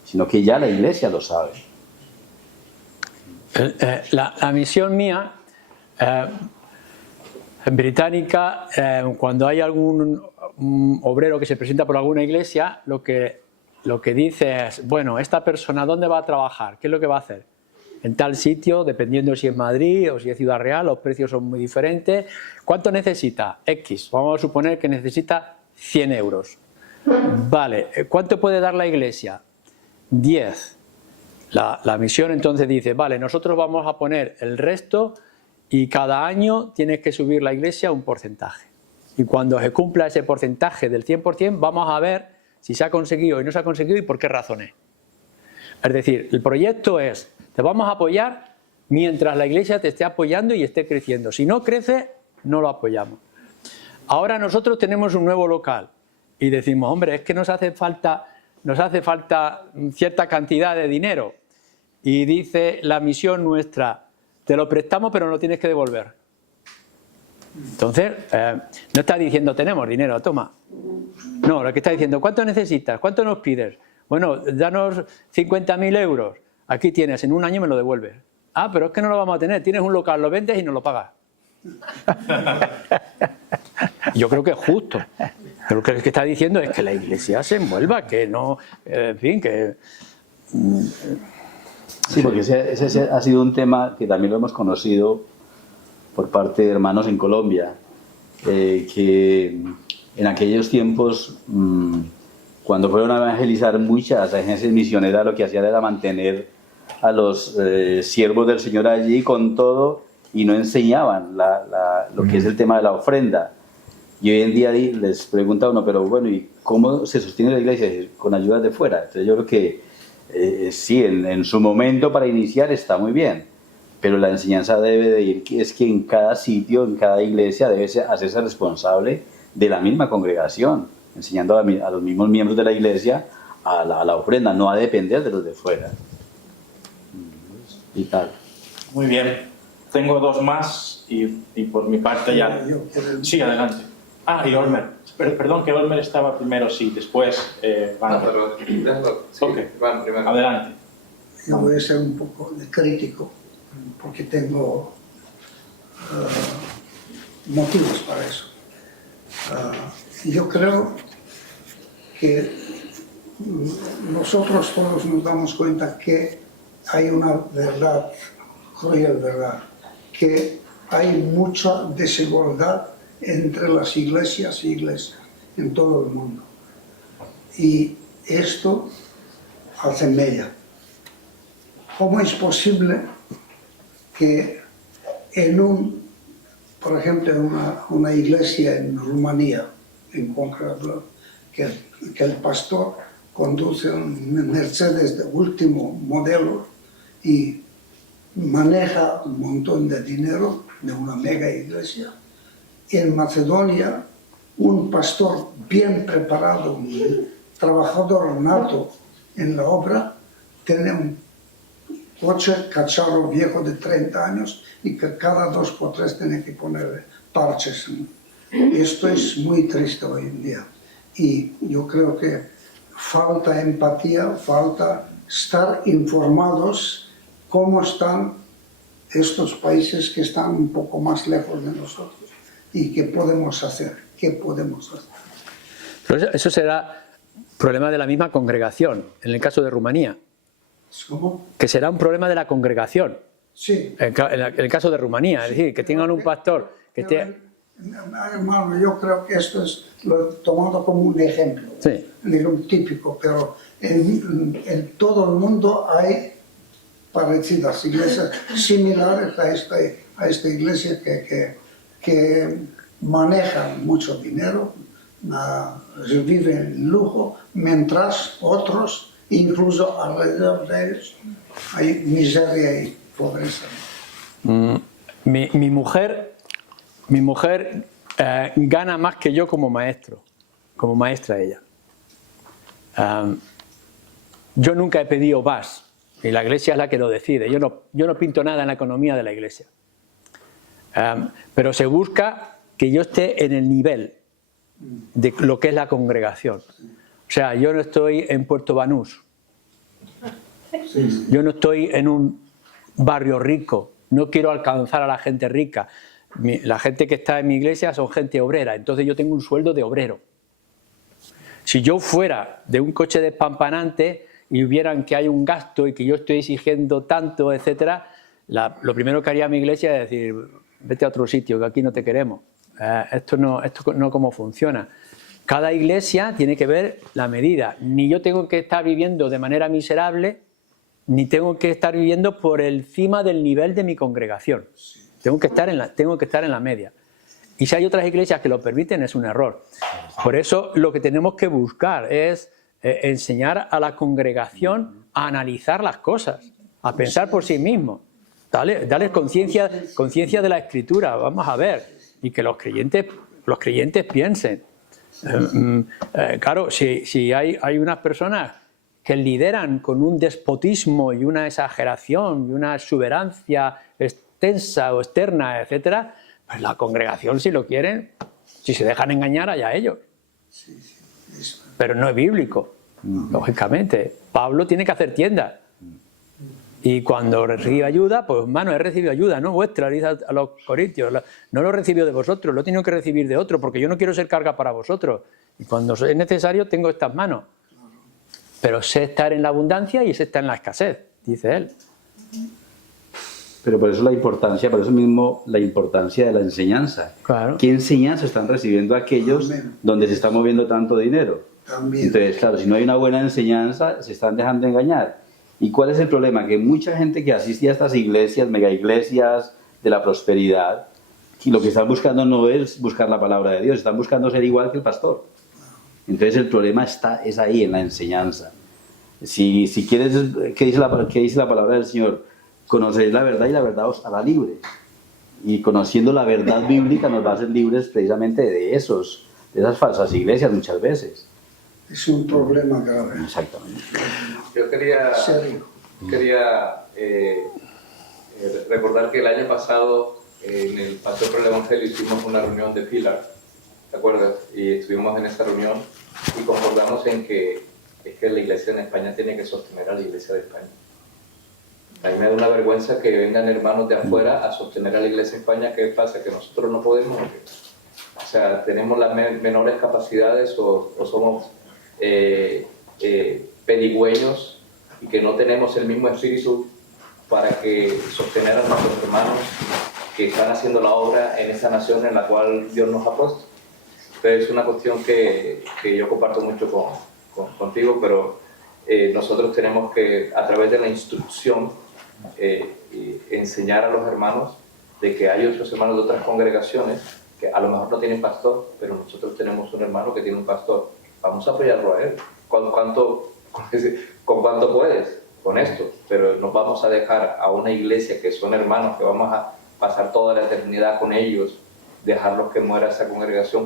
sino que ya la iglesia lo sabe. La misión mía británica, cuando hay algún obrero que se presenta por alguna iglesia, lo que dice es, bueno, esta persona ¿dónde va a trabajar? ¿Qué es lo que va a hacer? En tal sitio, dependiendo si es Madrid o si es Ciudad Real, los precios son muy diferentes. ¿Cuánto necesita? X. Vamos a suponer que necesita 100 euros. Vale, ¿cuánto puede dar la iglesia? 10. La misión entonces dice, vale, nosotros vamos a poner el resto y cada año tienes que subir la iglesia un porcentaje. Y cuando se cumpla ese porcentaje del 100%, vamos a ver si se ha conseguido y no se ha conseguido y por qué razones. Es decir, el proyecto es, te vamos a apoyar mientras la iglesia te esté apoyando y esté creciendo. Si no crece, no lo apoyamos. Ahora nosotros tenemos un nuevo local y decimos, hombre, es que nos hace falta cierta cantidad de dinero. Y dice la misión nuestra, te lo prestamos pero no lo tienes que devolver. Entonces, no está diciendo tenemos dinero, toma. No, lo que está diciendo, ¿cuánto necesitas? ¿Cuánto nos pides? Bueno, danos 50.000 euros. Aquí tienes, en un año me lo devuelves. Ah, pero es que no lo vamos a tener. Tienes un local, lo vendes y no lo pagas. Yo creo que es justo. Pero lo que está diciendo es que la Iglesia se envuelva, que no, en fin, que... Sí, porque ese ha sido un tema que también lo hemos conocido por parte de hermanos en Colombia, que en aquellos tiempos, cuando fueron a evangelizar muchas agencias misioneras, lo que hacían era mantener a los siervos del Señor allí con todo y no enseñaban lo que es el tema de la ofrenda. Y hoy en día les pregunta uno, pero bueno, ¿y cómo se sostiene la iglesia? Con ayuda de fuera. Entonces yo creo que sí, en su momento para iniciar está muy bien, pero la enseñanza debe de ir, es que en cada sitio, en cada iglesia debe hacerse responsable de la misma congregación, enseñando a los mismos miembros de la iglesia a la ofrenda, no a depender de los de fuera. Y tal. Muy bien. Tengo dos más y por mi parte ya... Sí, adelante. Ah, y Olmer. Perdón, que Olmer estaba primero, sí. Después, Van. pero déjalo. Sí, Ok. Van, primero. Adelante. Yo voy a ser un poco crítico porque tengo motivos para eso. Yo creo que nosotros todos nos damos cuenta que hay una verdad, cruel verdad, que hay mucha desigualdad entre las iglesias y iglesias en todo el mundo. Y esto hace mella. ¿Cómo es posible que por ejemplo, en una iglesia en Rumanía, en concreto, que el pastor conduce un Mercedes de último modelo y maneja un montón de dinero de una mega iglesia? En Macedonia, un pastor bien preparado, un trabajador nato en la obra, tiene un coche cacharro viejo de 30 años y que cada 2 por 3 tiene que poner parches. Esto es muy triste hoy en día. Y yo creo que falta empatía, falta estar informados cómo están estos países que están un poco más lejos de nosotros y qué podemos hacer, Pero eso será problema de la misma congregación, en el caso de Rumanía. ¿Cómo? Que será un problema de la congregación. Sí. En el caso de Rumanía, es decir, que tengan un pastor que esté... Hermano, yo creo que esto es tomado como un ejemplo, Sí. un típico, pero en todo el mundo hay parecidas iglesias similares a esta iglesia que manejan mucho dinero, viven en lujo, mientras otros, incluso alrededor de ellos, hay miseria y pobreza. Mi mujer gana más que yo como maestro, como maestra ella. Yo nunca he pedido más, y la iglesia es la que lo decide. Yo no pinto nada en la economía de la iglesia. Pero se busca que yo esté en el nivel de lo que es la congregación. O sea, yo no estoy en Puerto Banús, yo no estoy en un barrio rico, no quiero alcanzar a la gente rica. La gente que está en mi iglesia son gente obrera, entonces yo tengo un sueldo de obrero. Si yo fuera de un coche despampanante y vieran que hay un gasto y que yo estoy exigiendo tanto, etcétera, lo primero que haría mi iglesia es decir, vete a otro sitio, que aquí no te queremos. Esto no cómo funciona. Cada iglesia tiene que ver la medida. Ni yo tengo que estar viviendo de manera miserable, ni tengo que estar viviendo por encima del nivel de mi congregación. Tengo que estar en la media. Y si hay otras iglesias que lo permiten, es un error. Por eso lo que tenemos que buscar es enseñar a la congregación a analizar las cosas, a pensar por sí mismos. Darles conciencia de la Escritura, vamos a ver, y que los creyentes piensen. Claro, si hay unas personas que lideran con un despotismo y una exageración y una exuberancia extensa o externa, etcétera, pues la congregación, si lo quieren, si se dejan engañar, allá ellos. Pero no es bíblico. lógicamente. Pablo tiene que hacer tiendas. Y cuando recibe ayuda, pues hermano, he recibido ayuda, no vuestra, dice a los corintios, no lo recibió de vosotros, lo he tenido que recibir de otro, porque yo no quiero ser carga para vosotros. Y cuando es necesario, tengo estas manos. Pero sé estar en la abundancia y sé estar en la escasez, dice él. Pero por eso la importancia, por eso mismo la importancia de la enseñanza. Claro. ¿Qué enseñanza están recibiendo aquellos donde se está moviendo tanto dinero? También. Entonces, claro, si no hay una buena enseñanza, se están dejando engañar. ¿Y cuál es el problema? Que mucha gente que asiste a estas iglesias, mega iglesias de la prosperidad, y lo que están buscando no es buscar la palabra de Dios, están buscando ser igual que el pastor. Entonces el problema es ahí, en la enseñanza. Si quieres, ¿qué dice la palabra del Señor? Conoceréis la verdad y la verdad os hará libres. Y conociendo la verdad bíblica nos va a hacer libres precisamente de esas falsas iglesias muchas veces. Es un problema grave. Exactamente. Yo quería recordar que el año pasado en el Paseo por el Evangelio hicimos una reunión de Pilar, ¿te acuerdas? Y estuvimos en esa reunión y concordamos en que es que la iglesia en España tiene que sostener a la iglesia de España. A mí me da una vergüenza que vengan hermanos de afuera a sostener a la iglesia de España. ¿Qué pasa? Que nosotros no podemos. O sea, tenemos las menores capacidades o somos pedigüeños y que no tenemos el mismo espíritu para que sostener a nuestros hermanos que están haciendo la obra en esta nación en la cual Dios nos ha puesto. Entonces es una cuestión que yo comparto mucho contigo, pero nosotros tenemos que, a través de la instrucción, enseñar a los hermanos de que hay otros hermanos de otras congregaciones que a lo mejor no tienen pastor, pero nosotros tenemos un hermano que tiene un pastor. Vamos a apoyarlo a él. ¿Con cuánto puedes? Con esto. Pero nos vamos a dejar a una iglesia que son hermanos, que vamos a pasar toda la eternidad con ellos, dejarlos que muera esa congregación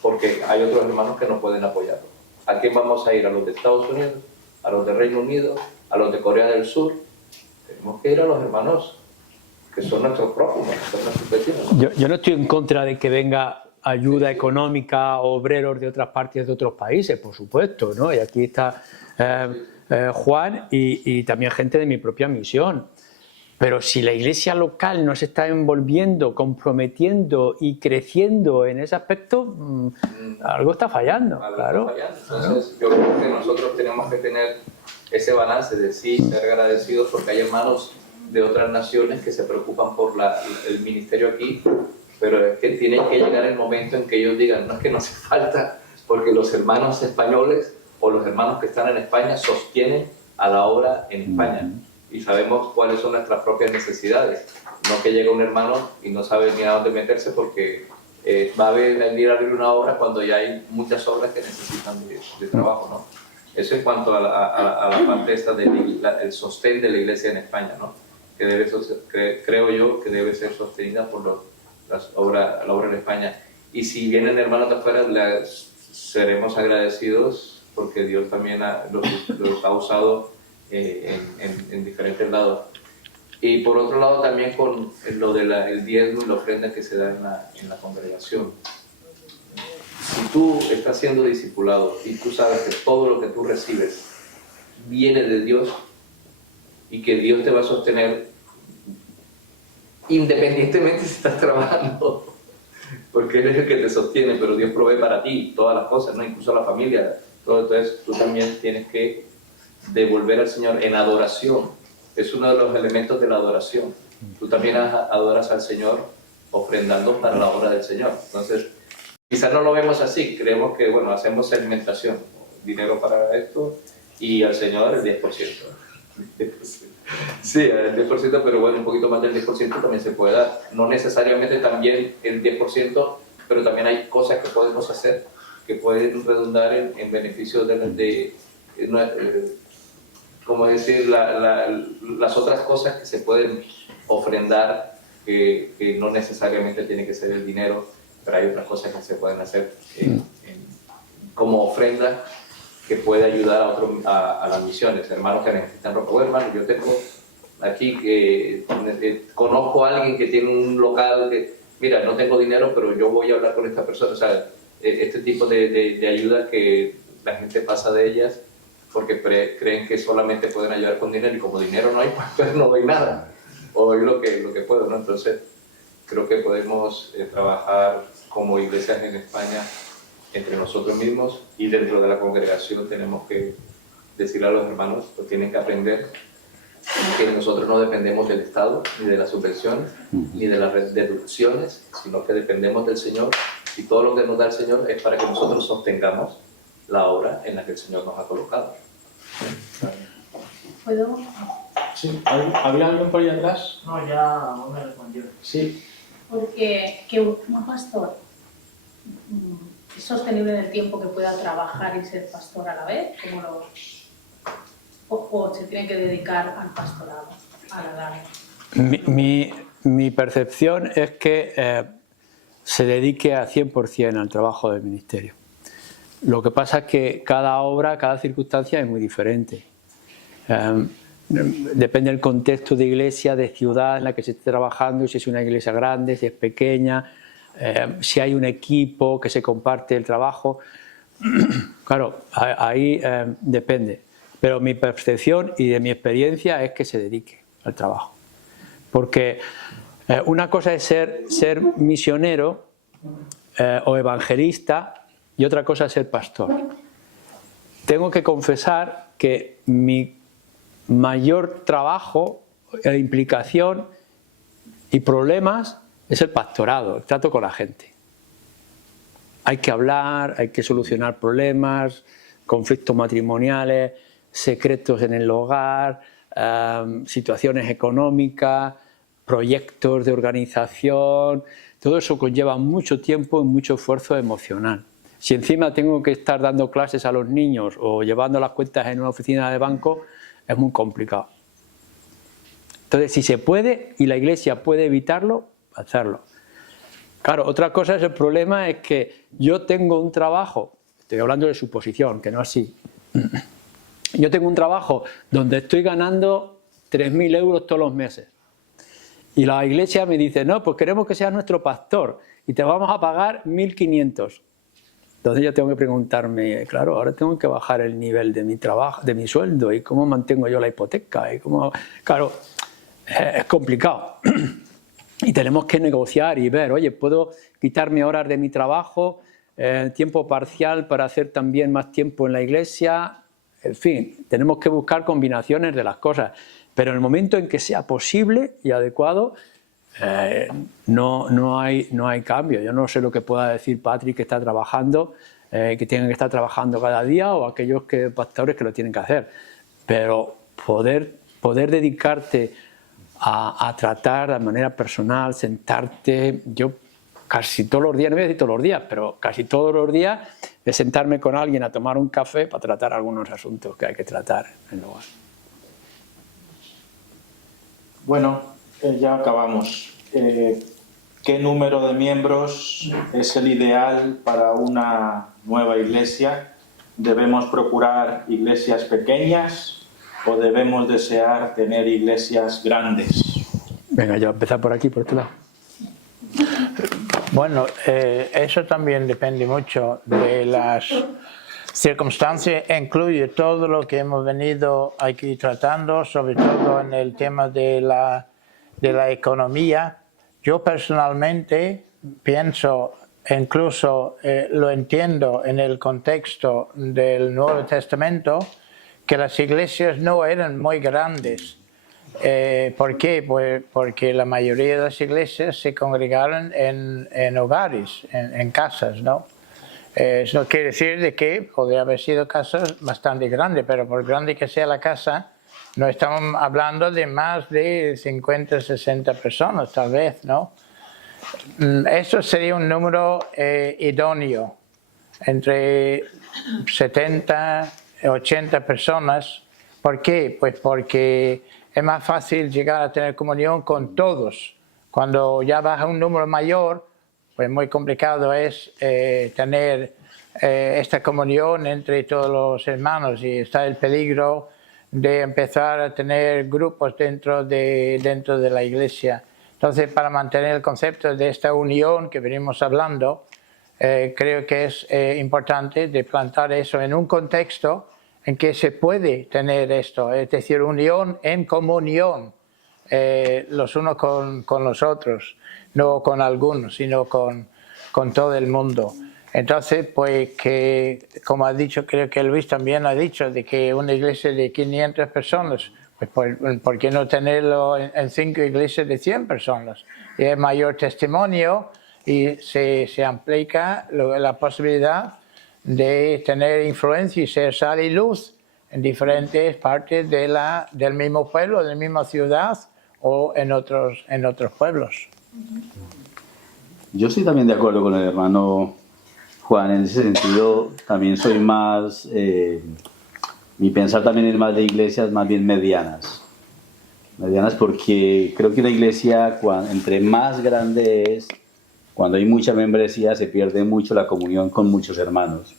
porque hay otros hermanos que no pueden apoyarlo. ¿A quién vamos a ir? ¿A los de Estados Unidos? ¿A los de Reino Unido? ¿A los de Corea del Sur? Tenemos que ir a los hermanos que son nuestros prójimos, son nuestros vecinos. Yo no estoy en contra de que venga ayuda económica a obreros de otras partes de otros países, por supuesto, ¿no? Y aquí está Juan y también gente de mi propia misión. Pero si la iglesia local no se está envolviendo, comprometiendo y creciendo en ese aspecto, algo está fallando. Claro. Entonces, yo creo que nosotros tenemos que tener ese balance de sí, ser agradecidos, porque hay hermanos de otras naciones que se preocupan por el ministerio aquí, pero es que tiene que llegar el momento en que ellos digan, no es que no hace falta, porque los hermanos españoles o los hermanos que están en España sostienen a la obra en España. Y sabemos cuáles son nuestras propias necesidades. No que llega un hermano y no sabe ni a dónde meterse porque va a venir a abrir una obra cuando ya hay muchas obras que necesitan de trabajo, ¿no? Eso en cuanto a la parte esta del sostén de la iglesia en España, ¿no? Que debe creo yo que debe ser sostenida por la obra en España. Y si vienen hermanos de afuera, seremos agradecidos porque Dios también los ha usado en diferentes lados. Y por otro lado también con lo del diezmo y la ofrenda que se da en la congregación. Si tú estás siendo discipulado y tú sabes que todo lo que tú recibes viene de Dios y que Dios te va a sostener independientemente si estás trabajando, porque Él es el que te sostiene, pero Dios provee para ti todas las cosas, ¿no? Incluso la familia, todo. Entonces tú también tienes que devolver al Señor en adoración. Es uno de los elementos de la adoración. Tú también adoras al Señor ofrendando para la obra del Señor. Entonces, quizás no lo vemos así, creemos que, bueno, hacemos alimentación, dinero para esto, y al Señor el 10%. Sí, el 10%, pero bueno, un poquito más del 10% también se puede dar. No necesariamente también el 10%, pero también hay cosas que podemos hacer que pueden redundar en beneficio como decir, las otras cosas que se pueden ofrendar, que no necesariamente tiene que ser el dinero, pero hay otras cosas que se pueden hacer como ofrenda que puede ayudar a las misiones, hermanos que necesitan ropa. Bueno, hermano, yo tengo aquí que conozco a alguien que tiene un local que, mira, no tengo dinero, pero yo voy a hablar con esta persona. O sea, este tipo de ayuda que la gente pasa de ellas porque creen que solamente pueden ayudar con dinero, y como dinero no hay, pues no doy nada, o doy lo que puedo, ¿no? Entonces, creo que podemos trabajar como iglesias en España entre nosotros mismos, y dentro de la congregación tenemos que decirle a los hermanos, pues tienen que aprender que nosotros no dependemos del Estado, ni de las subvenciones, ni de las deducciones, sino que dependemos del Señor, y todo lo que nos da el Señor es para que nosotros sostengamos la obra en la que el Señor nos ha colocado. ¿Puedo? Sí, ¿había alguien por ahí atrás? No, ya me respondió. Sí. Porque que un pastor es sostenible en el tiempo que pueda trabajar y ser pastor a la vez, como o se tiene que dedicar al pastorado, a la edad. Mi percepción es que se dedique a 100% al trabajo del ministerio. Lo que pasa es que cada obra, cada circunstancia es muy diferente. Depende del contexto de iglesia, de ciudad en la que se esté trabajando, si es una iglesia grande, si es pequeña, si hay un equipo que se comparte el trabajo. Claro, ahí depende. Pero mi percepción y de mi experiencia es que se dedique al trabajo. Porque una cosa es ser misionero o evangelista, y otra cosa es ser pastor. Tengo que confesar que mi mayor trabajo, implicación y problemas es el pastorado, el trato con la gente. Hay que hablar, hay que solucionar problemas, conflictos matrimoniales, secretos en el hogar, situaciones económicas, proyectos de organización. Todo eso conlleva mucho tiempo y mucho esfuerzo emocional. Si encima tengo que estar dando clases a los niños o llevando las cuentas en una oficina de banco, es muy complicado. Entonces, si se puede y la iglesia puede evitarlo, hacerlo. Claro, otra cosa es el problema es que yo tengo un trabajo, estoy hablando de suposición, que no es así. Yo tengo un trabajo donde estoy ganando 3.000 euros todos los meses. Y la iglesia me dice, no, pues queremos que seas nuestro pastor y te vamos a pagar 1.500. Entonces yo tengo que preguntarme, claro, ahora tengo que bajar el nivel de mi trabajo, de mi sueldo, y cómo mantengo yo la hipoteca, y cómo, claro, es complicado. Y tenemos que negociar y ver, oye, puedo quitarme horas de mi trabajo, tiempo parcial para hacer también más tiempo en la iglesia, en fin, tenemos que buscar combinaciones de las cosas. Pero en el momento en que sea posible y adecuado, no hay cambio. Yo no sé lo que pueda decir Patrick, que está trabajando, que tienen que estar trabajando cada día, o aquellos pastores que lo tienen que hacer. Pero poder dedicarte a tratar de manera personal, sentarte, yo casi todos los días, no voy a decir todos los días, pero casi todos los días, de sentarme con alguien a tomar un café para tratar algunos asuntos que hay que tratar en el hogar. Bueno, ya acabamos. ¿Qué número de miembros es el ideal para una nueva iglesia? ¿Debemos procurar iglesias pequeñas o debemos desear tener iglesias grandes? Venga, yo voy a empezar por aquí, por este lado. Bueno, eso también depende mucho de las circunstancias, incluye todo lo que hemos venido aquí tratando, sobre todo en el tema de la economía. Yo personalmente pienso, incluso lo entiendo en el contexto del Nuevo Testamento, que las iglesias no eran muy grandes. ¿Por qué? Pues porque la mayoría de las iglesias se congregaron en hogares, en casas, ¿no? Eso no quiere decir de que podría haber sido casas bastante grandes, pero por grande que sea la casa, no estamos hablando de más de 50, 60 personas, tal vez, ¿no? Eso sería un número idóneo, entre 70 y 80 personas. ¿Por qué? Pues porque es más fácil llegar a tener comunión con todos. Cuando ya baja un número mayor, pues muy complicado es tener esta comunión entre todos los hermanos, y está el peligro de empezar a tener grupos dentro de la iglesia. Entonces, para mantener el concepto de esta unión que venimos hablando, creo que es importante de plantar eso en un contexto en que se puede tener esto, es decir, unión en comunión los unos con los otros, no con algunos, sino con todo el mundo. Entonces, pues que, como ha dicho, creo que Luis también ha dicho, de que una iglesia de 500 personas, pues ¿por qué no tenerlo en 5 iglesias de 100 personas? Y es mayor testimonio y se amplía la posibilidad de tener influencia y ser sal y luz en diferentes partes del mismo pueblo, de la misma ciudad o en otros pueblos. Yo estoy también de acuerdo con el hermano Juan, en ese sentido también soy más, mi pensar también es más de iglesias más bien medianas porque creo que una iglesia entre más grande es, cuando hay mucha membresía se pierde mucho la comunión con muchos hermanos.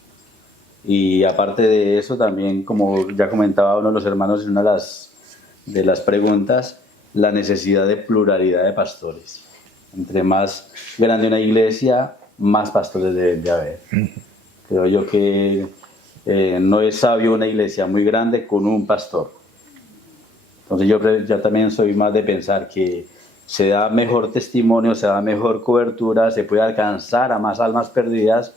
Y aparte de eso también, como ya comentaba uno de los hermanos en una de las preguntas, la necesidad de pluralidad de pastores. Entre más grande una iglesia, más pastores deben de haber. Creo yo que no es sabio una iglesia muy grande con un pastor. Entonces yo también soy más de pensar que se da mejor testimonio, se da mejor cobertura, se puede alcanzar a más almas perdidas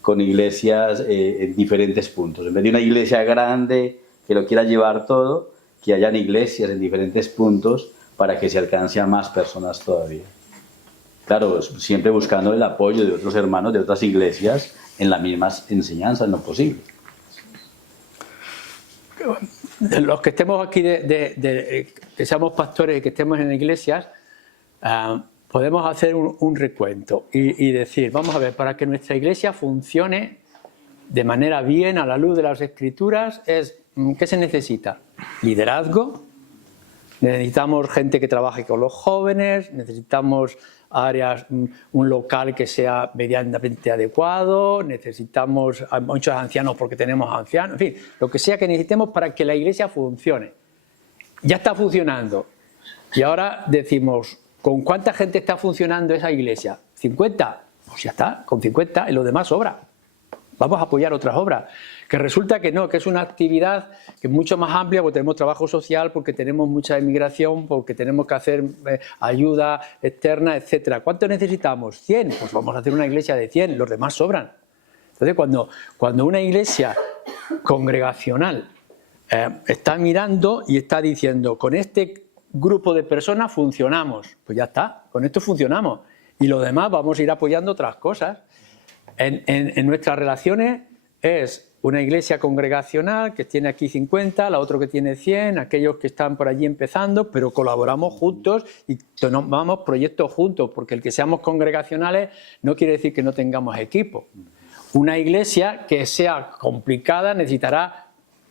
con iglesias en diferentes puntos. En vez de una iglesia grande que lo quiera llevar todo, que hayan iglesias en diferentes puntos para que se alcance a más personas todavía. Claro, siempre buscando el apoyo de otros hermanos de otras iglesias en la misma enseñanza, en lo posible. Los que estemos aquí, que seamos pastores y que estemos en iglesias, podemos hacer un recuento y decir, vamos a ver, para que nuestra iglesia funcione de manera bien a la luz de las Escrituras, ¿qué se necesita? Liderazgo, necesitamos gente que trabaje con los jóvenes, necesitamos áreas, un local que sea medianamente adecuado, necesitamos a muchos ancianos porque tenemos ancianos, en fin, lo que sea que necesitemos para que la iglesia funcione. Ya está funcionando. Y ahora decimos, ¿con cuánta gente está funcionando esa iglesia? ¿50? Pues ya está, con 50 y lo demás sobra. Vamos a apoyar otras obras. Que resulta que no, que es una actividad que es mucho más amplia porque tenemos trabajo social, porque tenemos mucha inmigración, porque tenemos que hacer ayuda externa, etc. ¿Cuánto necesitamos? 100. Pues vamos a hacer una iglesia de 100, los demás sobran. Entonces, cuando una iglesia congregacional está mirando y está diciendo, con este grupo de personas funcionamos, pues ya está, con esto funcionamos. Y lo demás vamos a ir apoyando otras cosas. En nuestras relaciones es una iglesia congregacional que tiene aquí 50, la otra que tiene 100, aquellos que están por allí empezando, pero colaboramos juntos y tomamos proyectos juntos, porque el que seamos congregacionales no quiere decir que no tengamos equipo. Una iglesia que sea complicada necesitará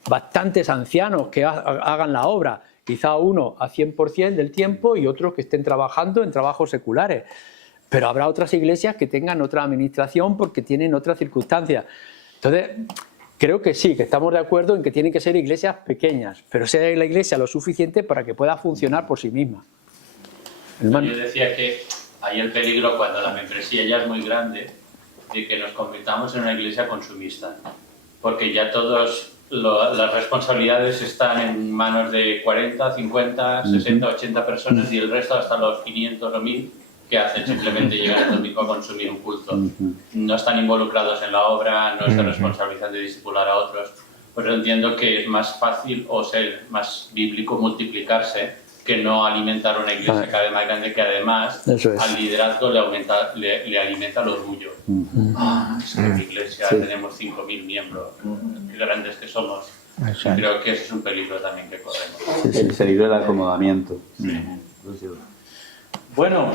bastantes ancianos que hagan la obra, quizá uno a 100% del tiempo y otros que estén trabajando en trabajos seculares. Pero habrá otras iglesias que tengan otra administración porque tienen otras circunstancias. Entonces, creo que sí, que estamos de acuerdo en que tienen que ser iglesias pequeñas, pero sea la iglesia lo suficiente para que pueda funcionar por sí misma. Yo decía que hay el peligro cuando la membresía ya es muy grande de que nos convirtamos en una iglesia consumista, porque ya todas las responsabilidades están en manos de 40, 50, 60, 80 personas y el resto hasta los 500 o 1000 que hacen simplemente llegar el domingo a consumir un culto. No están involucrados en la obra, no se responsabilizan de discipular a otros. Pues yo entiendo que es más fácil o ser más bíblico multiplicarse que no alimentar una iglesia cada vez más grande, que además al liderazgo le alimenta el orgullo. Es que en mi iglesia tenemos 5.000 miembros, qué grandes que somos. Creo que ese es un peligro también que corremos. El peligro del acomodamiento. Bueno,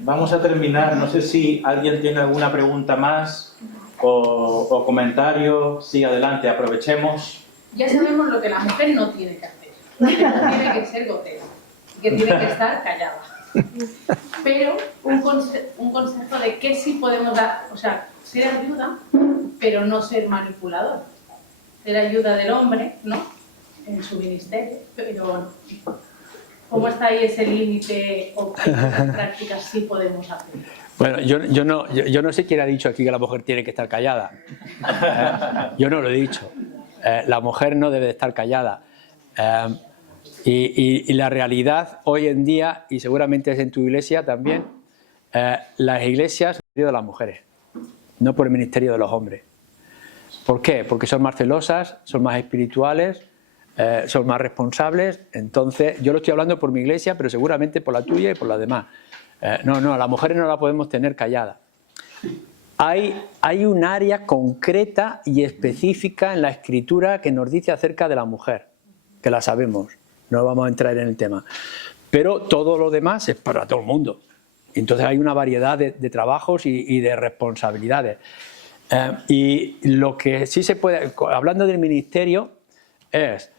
vamos a terminar. No sé si alguien tiene alguna pregunta más o comentario. Sí, adelante, aprovechemos. Ya sabemos lo que la mujer no tiene que hacer. Que no tiene que ser gotera, que tiene que estar callada. Pero un consejo de qué sí podemos dar, o sea, ser ayuda, pero no ser manipulador. Ser ayuda del hombre, ¿no? En su ministerio, pero ¿cómo está ahí ese límite o qué prácticas sí podemos hacer? Bueno, yo no sé quién ha dicho aquí que la mujer tiene que estar callada. Yo no lo he dicho. La mujer no debe de estar callada. Y la realidad hoy en día, y seguramente es en tu iglesia también, las iglesias son el ministerio de las mujeres, no por el ministerio de los hombres. ¿Por qué? Porque son más celosas, son más espirituales, son más responsables. Entonces, yo lo estoy hablando por mi iglesia, pero seguramente por la tuya y por las demás. No, a las mujeres no la podemos tener callada. Hay un área concreta y específica en la Escritura que nos dice acerca de la mujer, que la sabemos, no vamos a entrar en el tema. Pero todo lo demás es para todo el mundo. Entonces hay una variedad de trabajos y de responsabilidades. Y lo que sí se puede, hablando del ministerio, es,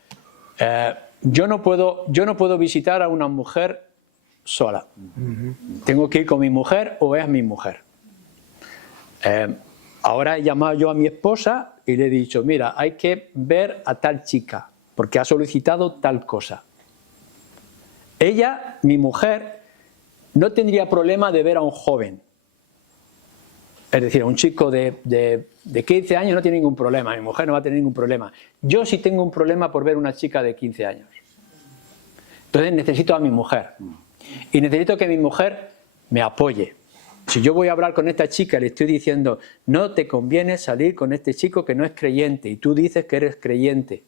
yo no puedo visitar a una mujer sola. Tengo que ir con mi mujer o es mi mujer. Ahora he llamado yo a mi esposa y le he dicho, mira, hay que ver a tal chica, porque ha solicitado tal cosa. Ella, mi mujer, no tendría problema de ver a un joven. Es decir, a un chico de 15 años no tiene ningún problema, mi mujer no va a tener ningún problema. Yo sí tengo un problema por ver una chica de 15 años. Entonces necesito a mi mujer. Y necesito que mi mujer me apoye. Si yo voy a hablar con esta chica y le estoy diciendo, no te conviene salir con este chico que no es creyente, y tú dices que eres creyente.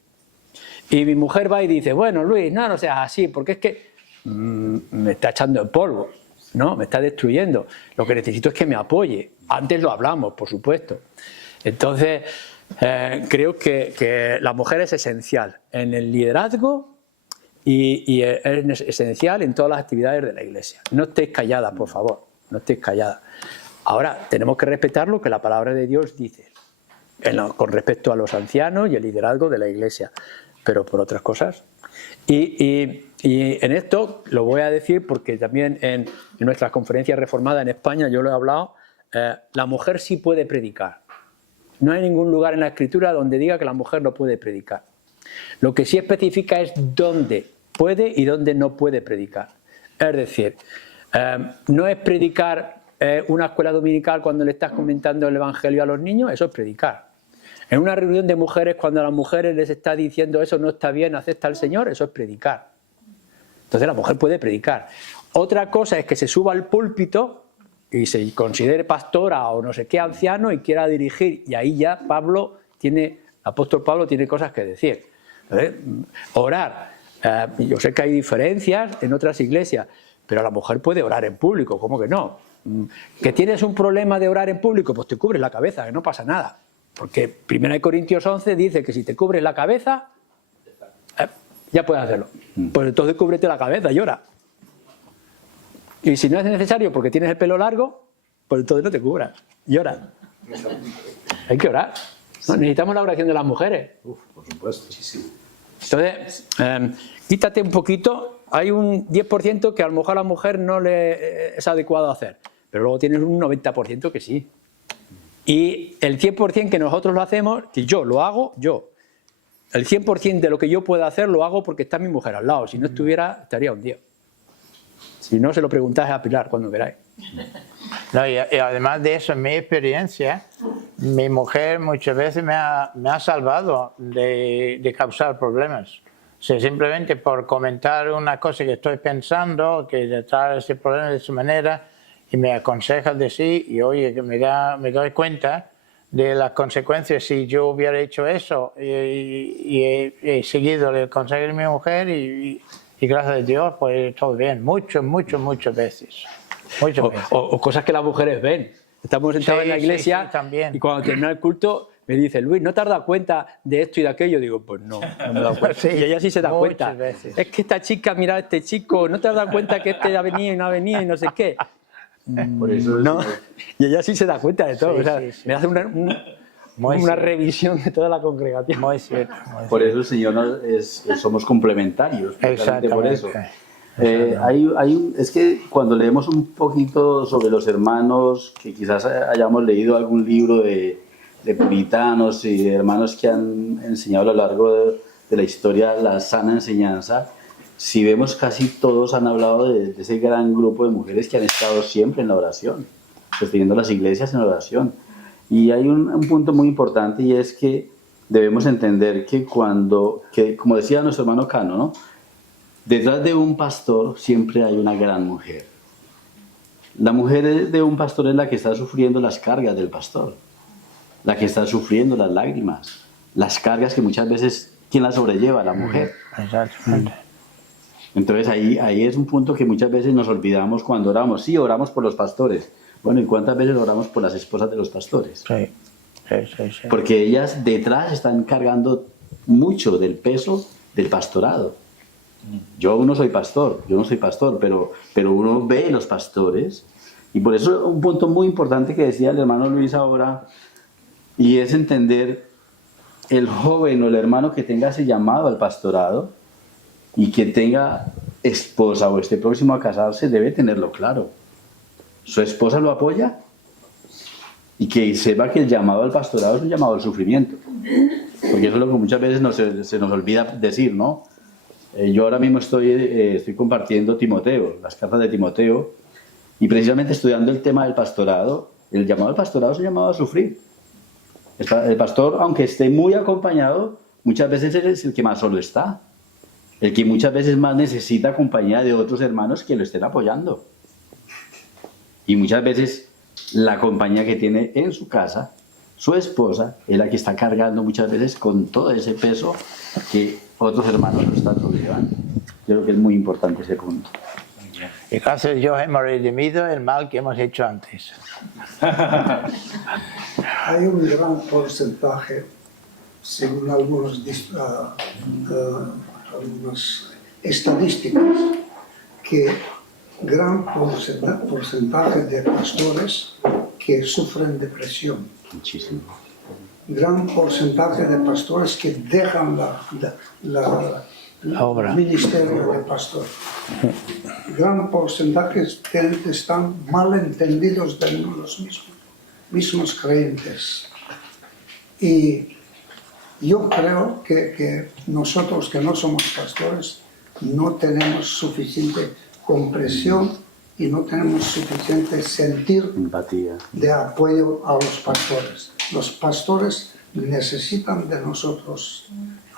Y mi mujer va y dice, bueno, Luis, no seas así, porque es que me está echando el polvo, ¿no? Me está destruyendo. Lo que necesito es que me apoye. Antes lo hablamos, por supuesto. Entonces, creo que la mujer es esencial en el liderazgo y es esencial en todas las actividades de la iglesia. No estéis calladas, por favor, no estéis calladas. Ahora, tenemos que respetar lo que la palabra de Dios dice con respecto a los ancianos y el liderazgo de la iglesia, pero por otras cosas. Y en esto lo voy a decir porque también en nuestras conferencias reformadas en España, yo lo he hablado, la mujer sí puede predicar. No hay ningún lugar en la Escritura donde diga que la mujer no puede predicar. Lo que sí especifica es dónde puede y dónde no puede predicar. Es decir, no es predicar una escuela dominical cuando le estás comentando el Evangelio a los niños, eso es predicar. En una reunión de mujeres, cuando a las mujeres les está diciendo eso no está bien, acepta al Señor, eso es predicar. Entonces la mujer puede predicar. Otra cosa es que se suba al púlpito y se considere pastora o no sé qué anciano y quiera dirigir, y ahí ya el apóstol Pablo tiene cosas que decir. Orar. Yo sé que hay diferencias en otras iglesias, pero la mujer puede orar en público, ¿cómo que no? ¿Que tienes un problema de orar en público? Pues te cubres la cabeza, que no pasa nada. Porque 1 Corintios 11 dice que si te cubres la cabeza, ya puedes hacerlo. Pues entonces cúbrete la cabeza y ora. Y si no es necesario porque tienes el pelo largo, pues entonces no te cubras y ora. Hay que orar. ¿No? Necesitamos la oración de las mujeres. Por supuesto. Entonces, quítate un poquito. Hay un 10% que a lo mejor a la mujer no le es adecuado hacer, pero luego tienes un 90% que sí. Y el 100% que nosotros lo hacemos, que yo lo hago, el 100% de lo que yo pueda hacer lo hago porque está mi mujer al lado. Si no estuviera, estaría hundido. Si no, se lo preguntáis a Pilar cuando queráis. No, y además de eso, en mi experiencia, mi mujer muchas veces me ha salvado de causar problemas. O sea, simplemente por comentar una cosa que estoy pensando, que detrás ese problema de esa manera, y me aconseja de sí, y oye, que me doy cuenta de las consecuencias si yo hubiera hecho eso y he seguido el consejo de mi mujer y gracias a Dios, pues todo bien, muchas veces. O cosas que las mujeres ven. Estamos sentados en la iglesia y cuando termina el culto me dice, Luis, ¿no te has dado cuenta de esto y de aquello? Digo, pues no me he dado cuenta. Y ella sí se da cuenta. Veces. Es que esta chica, mira a este chico, ¿no te has dado cuenta que este ha venido y no ha venido y no sé qué? Por eso no. Y ella sí se da cuenta de todo. Me hace una revisión de toda la congregación. Muy cierto. Por eso el Señor somos complementarios. Exactamente. Por eso. Es que cuando leemos un poquito sobre los hermanos, que quizás hayamos leído algún libro de puritanos y de hermanos que han enseñado a lo largo de la historia la sana enseñanza, si vemos casi todos han hablado de ese gran grupo de mujeres que han estado siempre en la oración, sosteniendo las iglesias en oración. Y hay un punto muy importante, y es que debemos entender que como decía nuestro hermano Cano, ¿no? Detrás de un pastor siempre hay una gran mujer. La mujer de un pastor es la que está sufriendo las cargas del pastor, la que está sufriendo las lágrimas, las cargas que muchas veces, ¿quién las sobrelleva? La mujer. Exactamente. Entonces ahí es un punto que muchas veces nos olvidamos cuando oramos. Sí, oramos por los pastores. Bueno, ¿y cuántas veces oramos por las esposas de los pastores? Sí. Sí. Porque ellas detrás están cargando mucho del peso del pastorado. Yo no soy pastor, pero uno ve los pastores. Y por eso un punto muy importante que decía el hermano Luis ahora, y es entender el joven o el hermano que tenga ese llamado al pastorado y que tenga esposa o esté próximo a casarse, debe tenerlo claro. ¿Su esposa lo apoya? Y que sepa que el llamado al pastorado es un llamado al sufrimiento. Porque eso es lo que muchas veces se nos olvida decir, ¿no? Yo ahora mismo estoy compartiendo Timoteo, las cartas de Timoteo, y precisamente estudiando el tema del pastorado. El llamado al pastorado es un llamado a sufrir. El pastor, aunque esté muy acompañado, muchas veces es el que más solo está. El que muchas veces más necesita compañía de otros hermanos que lo estén apoyando. Y muchas veces la compañía que tiene en su casa, su esposa, es la que está cargando muchas veces con todo ese peso que otros hermanos lo están sobrellevando. Yo creo que es muy importante ese punto. Y gracias a Dios hemos redimido el mal que hemos hecho antes. Hay un gran porcentaje, según algunas estadísticas, que gran porcentaje de pastores que sufren depresión. Muchísimo. Gran porcentaje de pastores que dejan la obra. El ministerio de pastor. Gran porcentaje que están mal entendidos de los mismos creyentes. Y yo creo que nosotros que no somos pastores no tenemos suficiente comprensión y no tenemos suficiente sentir empatía de apoyo a los pastores. Los pastores necesitan de nosotros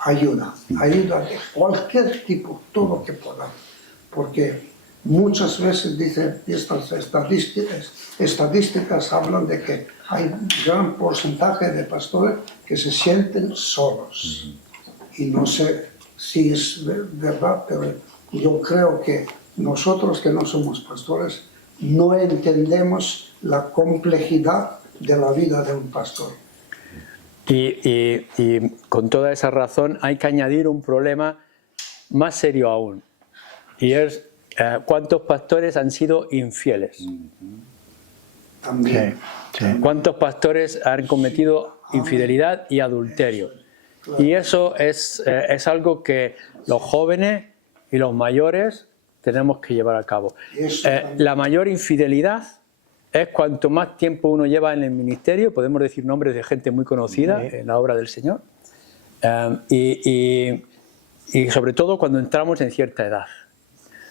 ayuda de cualquier tipo, todo lo que podamos, porque muchas veces dicen estas estadísticas hablan de que hay un gran porcentaje de pastores que se sienten solos. Y no sé si es verdad, pero yo creo que nosotros que no somos pastores no entendemos la complejidad de la vida de un pastor. Y con toda esa razón hay que añadir un problema más serio aún, y es cuántos pastores han sido infieles. También. Sí. ¿Cuántos pastores han cometido infidelidad y adulterio? Y eso es algo que los jóvenes y los mayores tenemos que llevar a cabo. La mayor infidelidad es cuanto más tiempo uno lleva en el ministerio, podemos decir nombres de gente muy conocida en la obra del Señor, y sobre todo cuando entramos en cierta edad.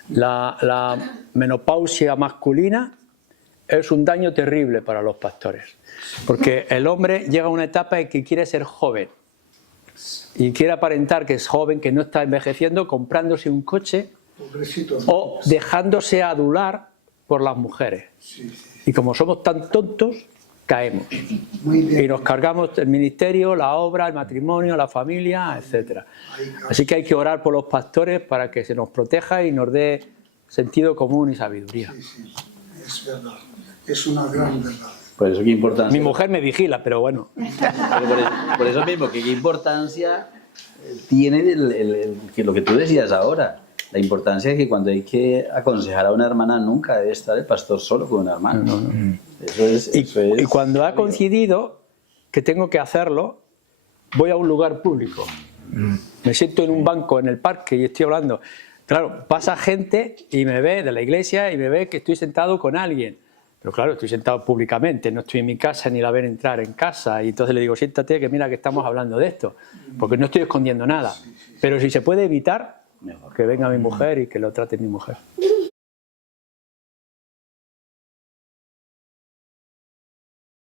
La menopausia masculina es un daño terrible para los pastores, porque el hombre llega a una etapa en que quiere ser joven y quiere aparentar que es joven, que no está envejeciendo, comprándose un coche o dejándose adular por las mujeres. Y como somos tan tontos, caemos. Y nos cargamos el ministerio, la obra, el matrimonio, la familia, etc. Así que hay que orar por los pastores para que se nos proteja y nos dé sentido común y sabiduría. Sí, es verdad. Es una gran verdad. Por eso qué importancia. Mi mujer me vigila, pero bueno. Pero por eso mismo, que qué importancia tiene que lo que tú decías ahora. La importancia de que cuando hay que aconsejar a una hermana nunca debe estar el pastor solo con una hermana. No. Eso es, y cuando ha coincidido que tengo que hacerlo, voy a un lugar público. Me siento en un banco en el parque y estoy hablando. Claro, pasa gente y me ve de la iglesia y me ve que estoy sentado con alguien. Pero claro, estoy sentado públicamente, no estoy en mi casa ni la ven entrar en casa. Y entonces le digo, siéntate, que mira que estamos hablando de esto. Porque no estoy escondiendo nada. Pero si se puede evitar, que venga mi mujer y que lo trate mi mujer.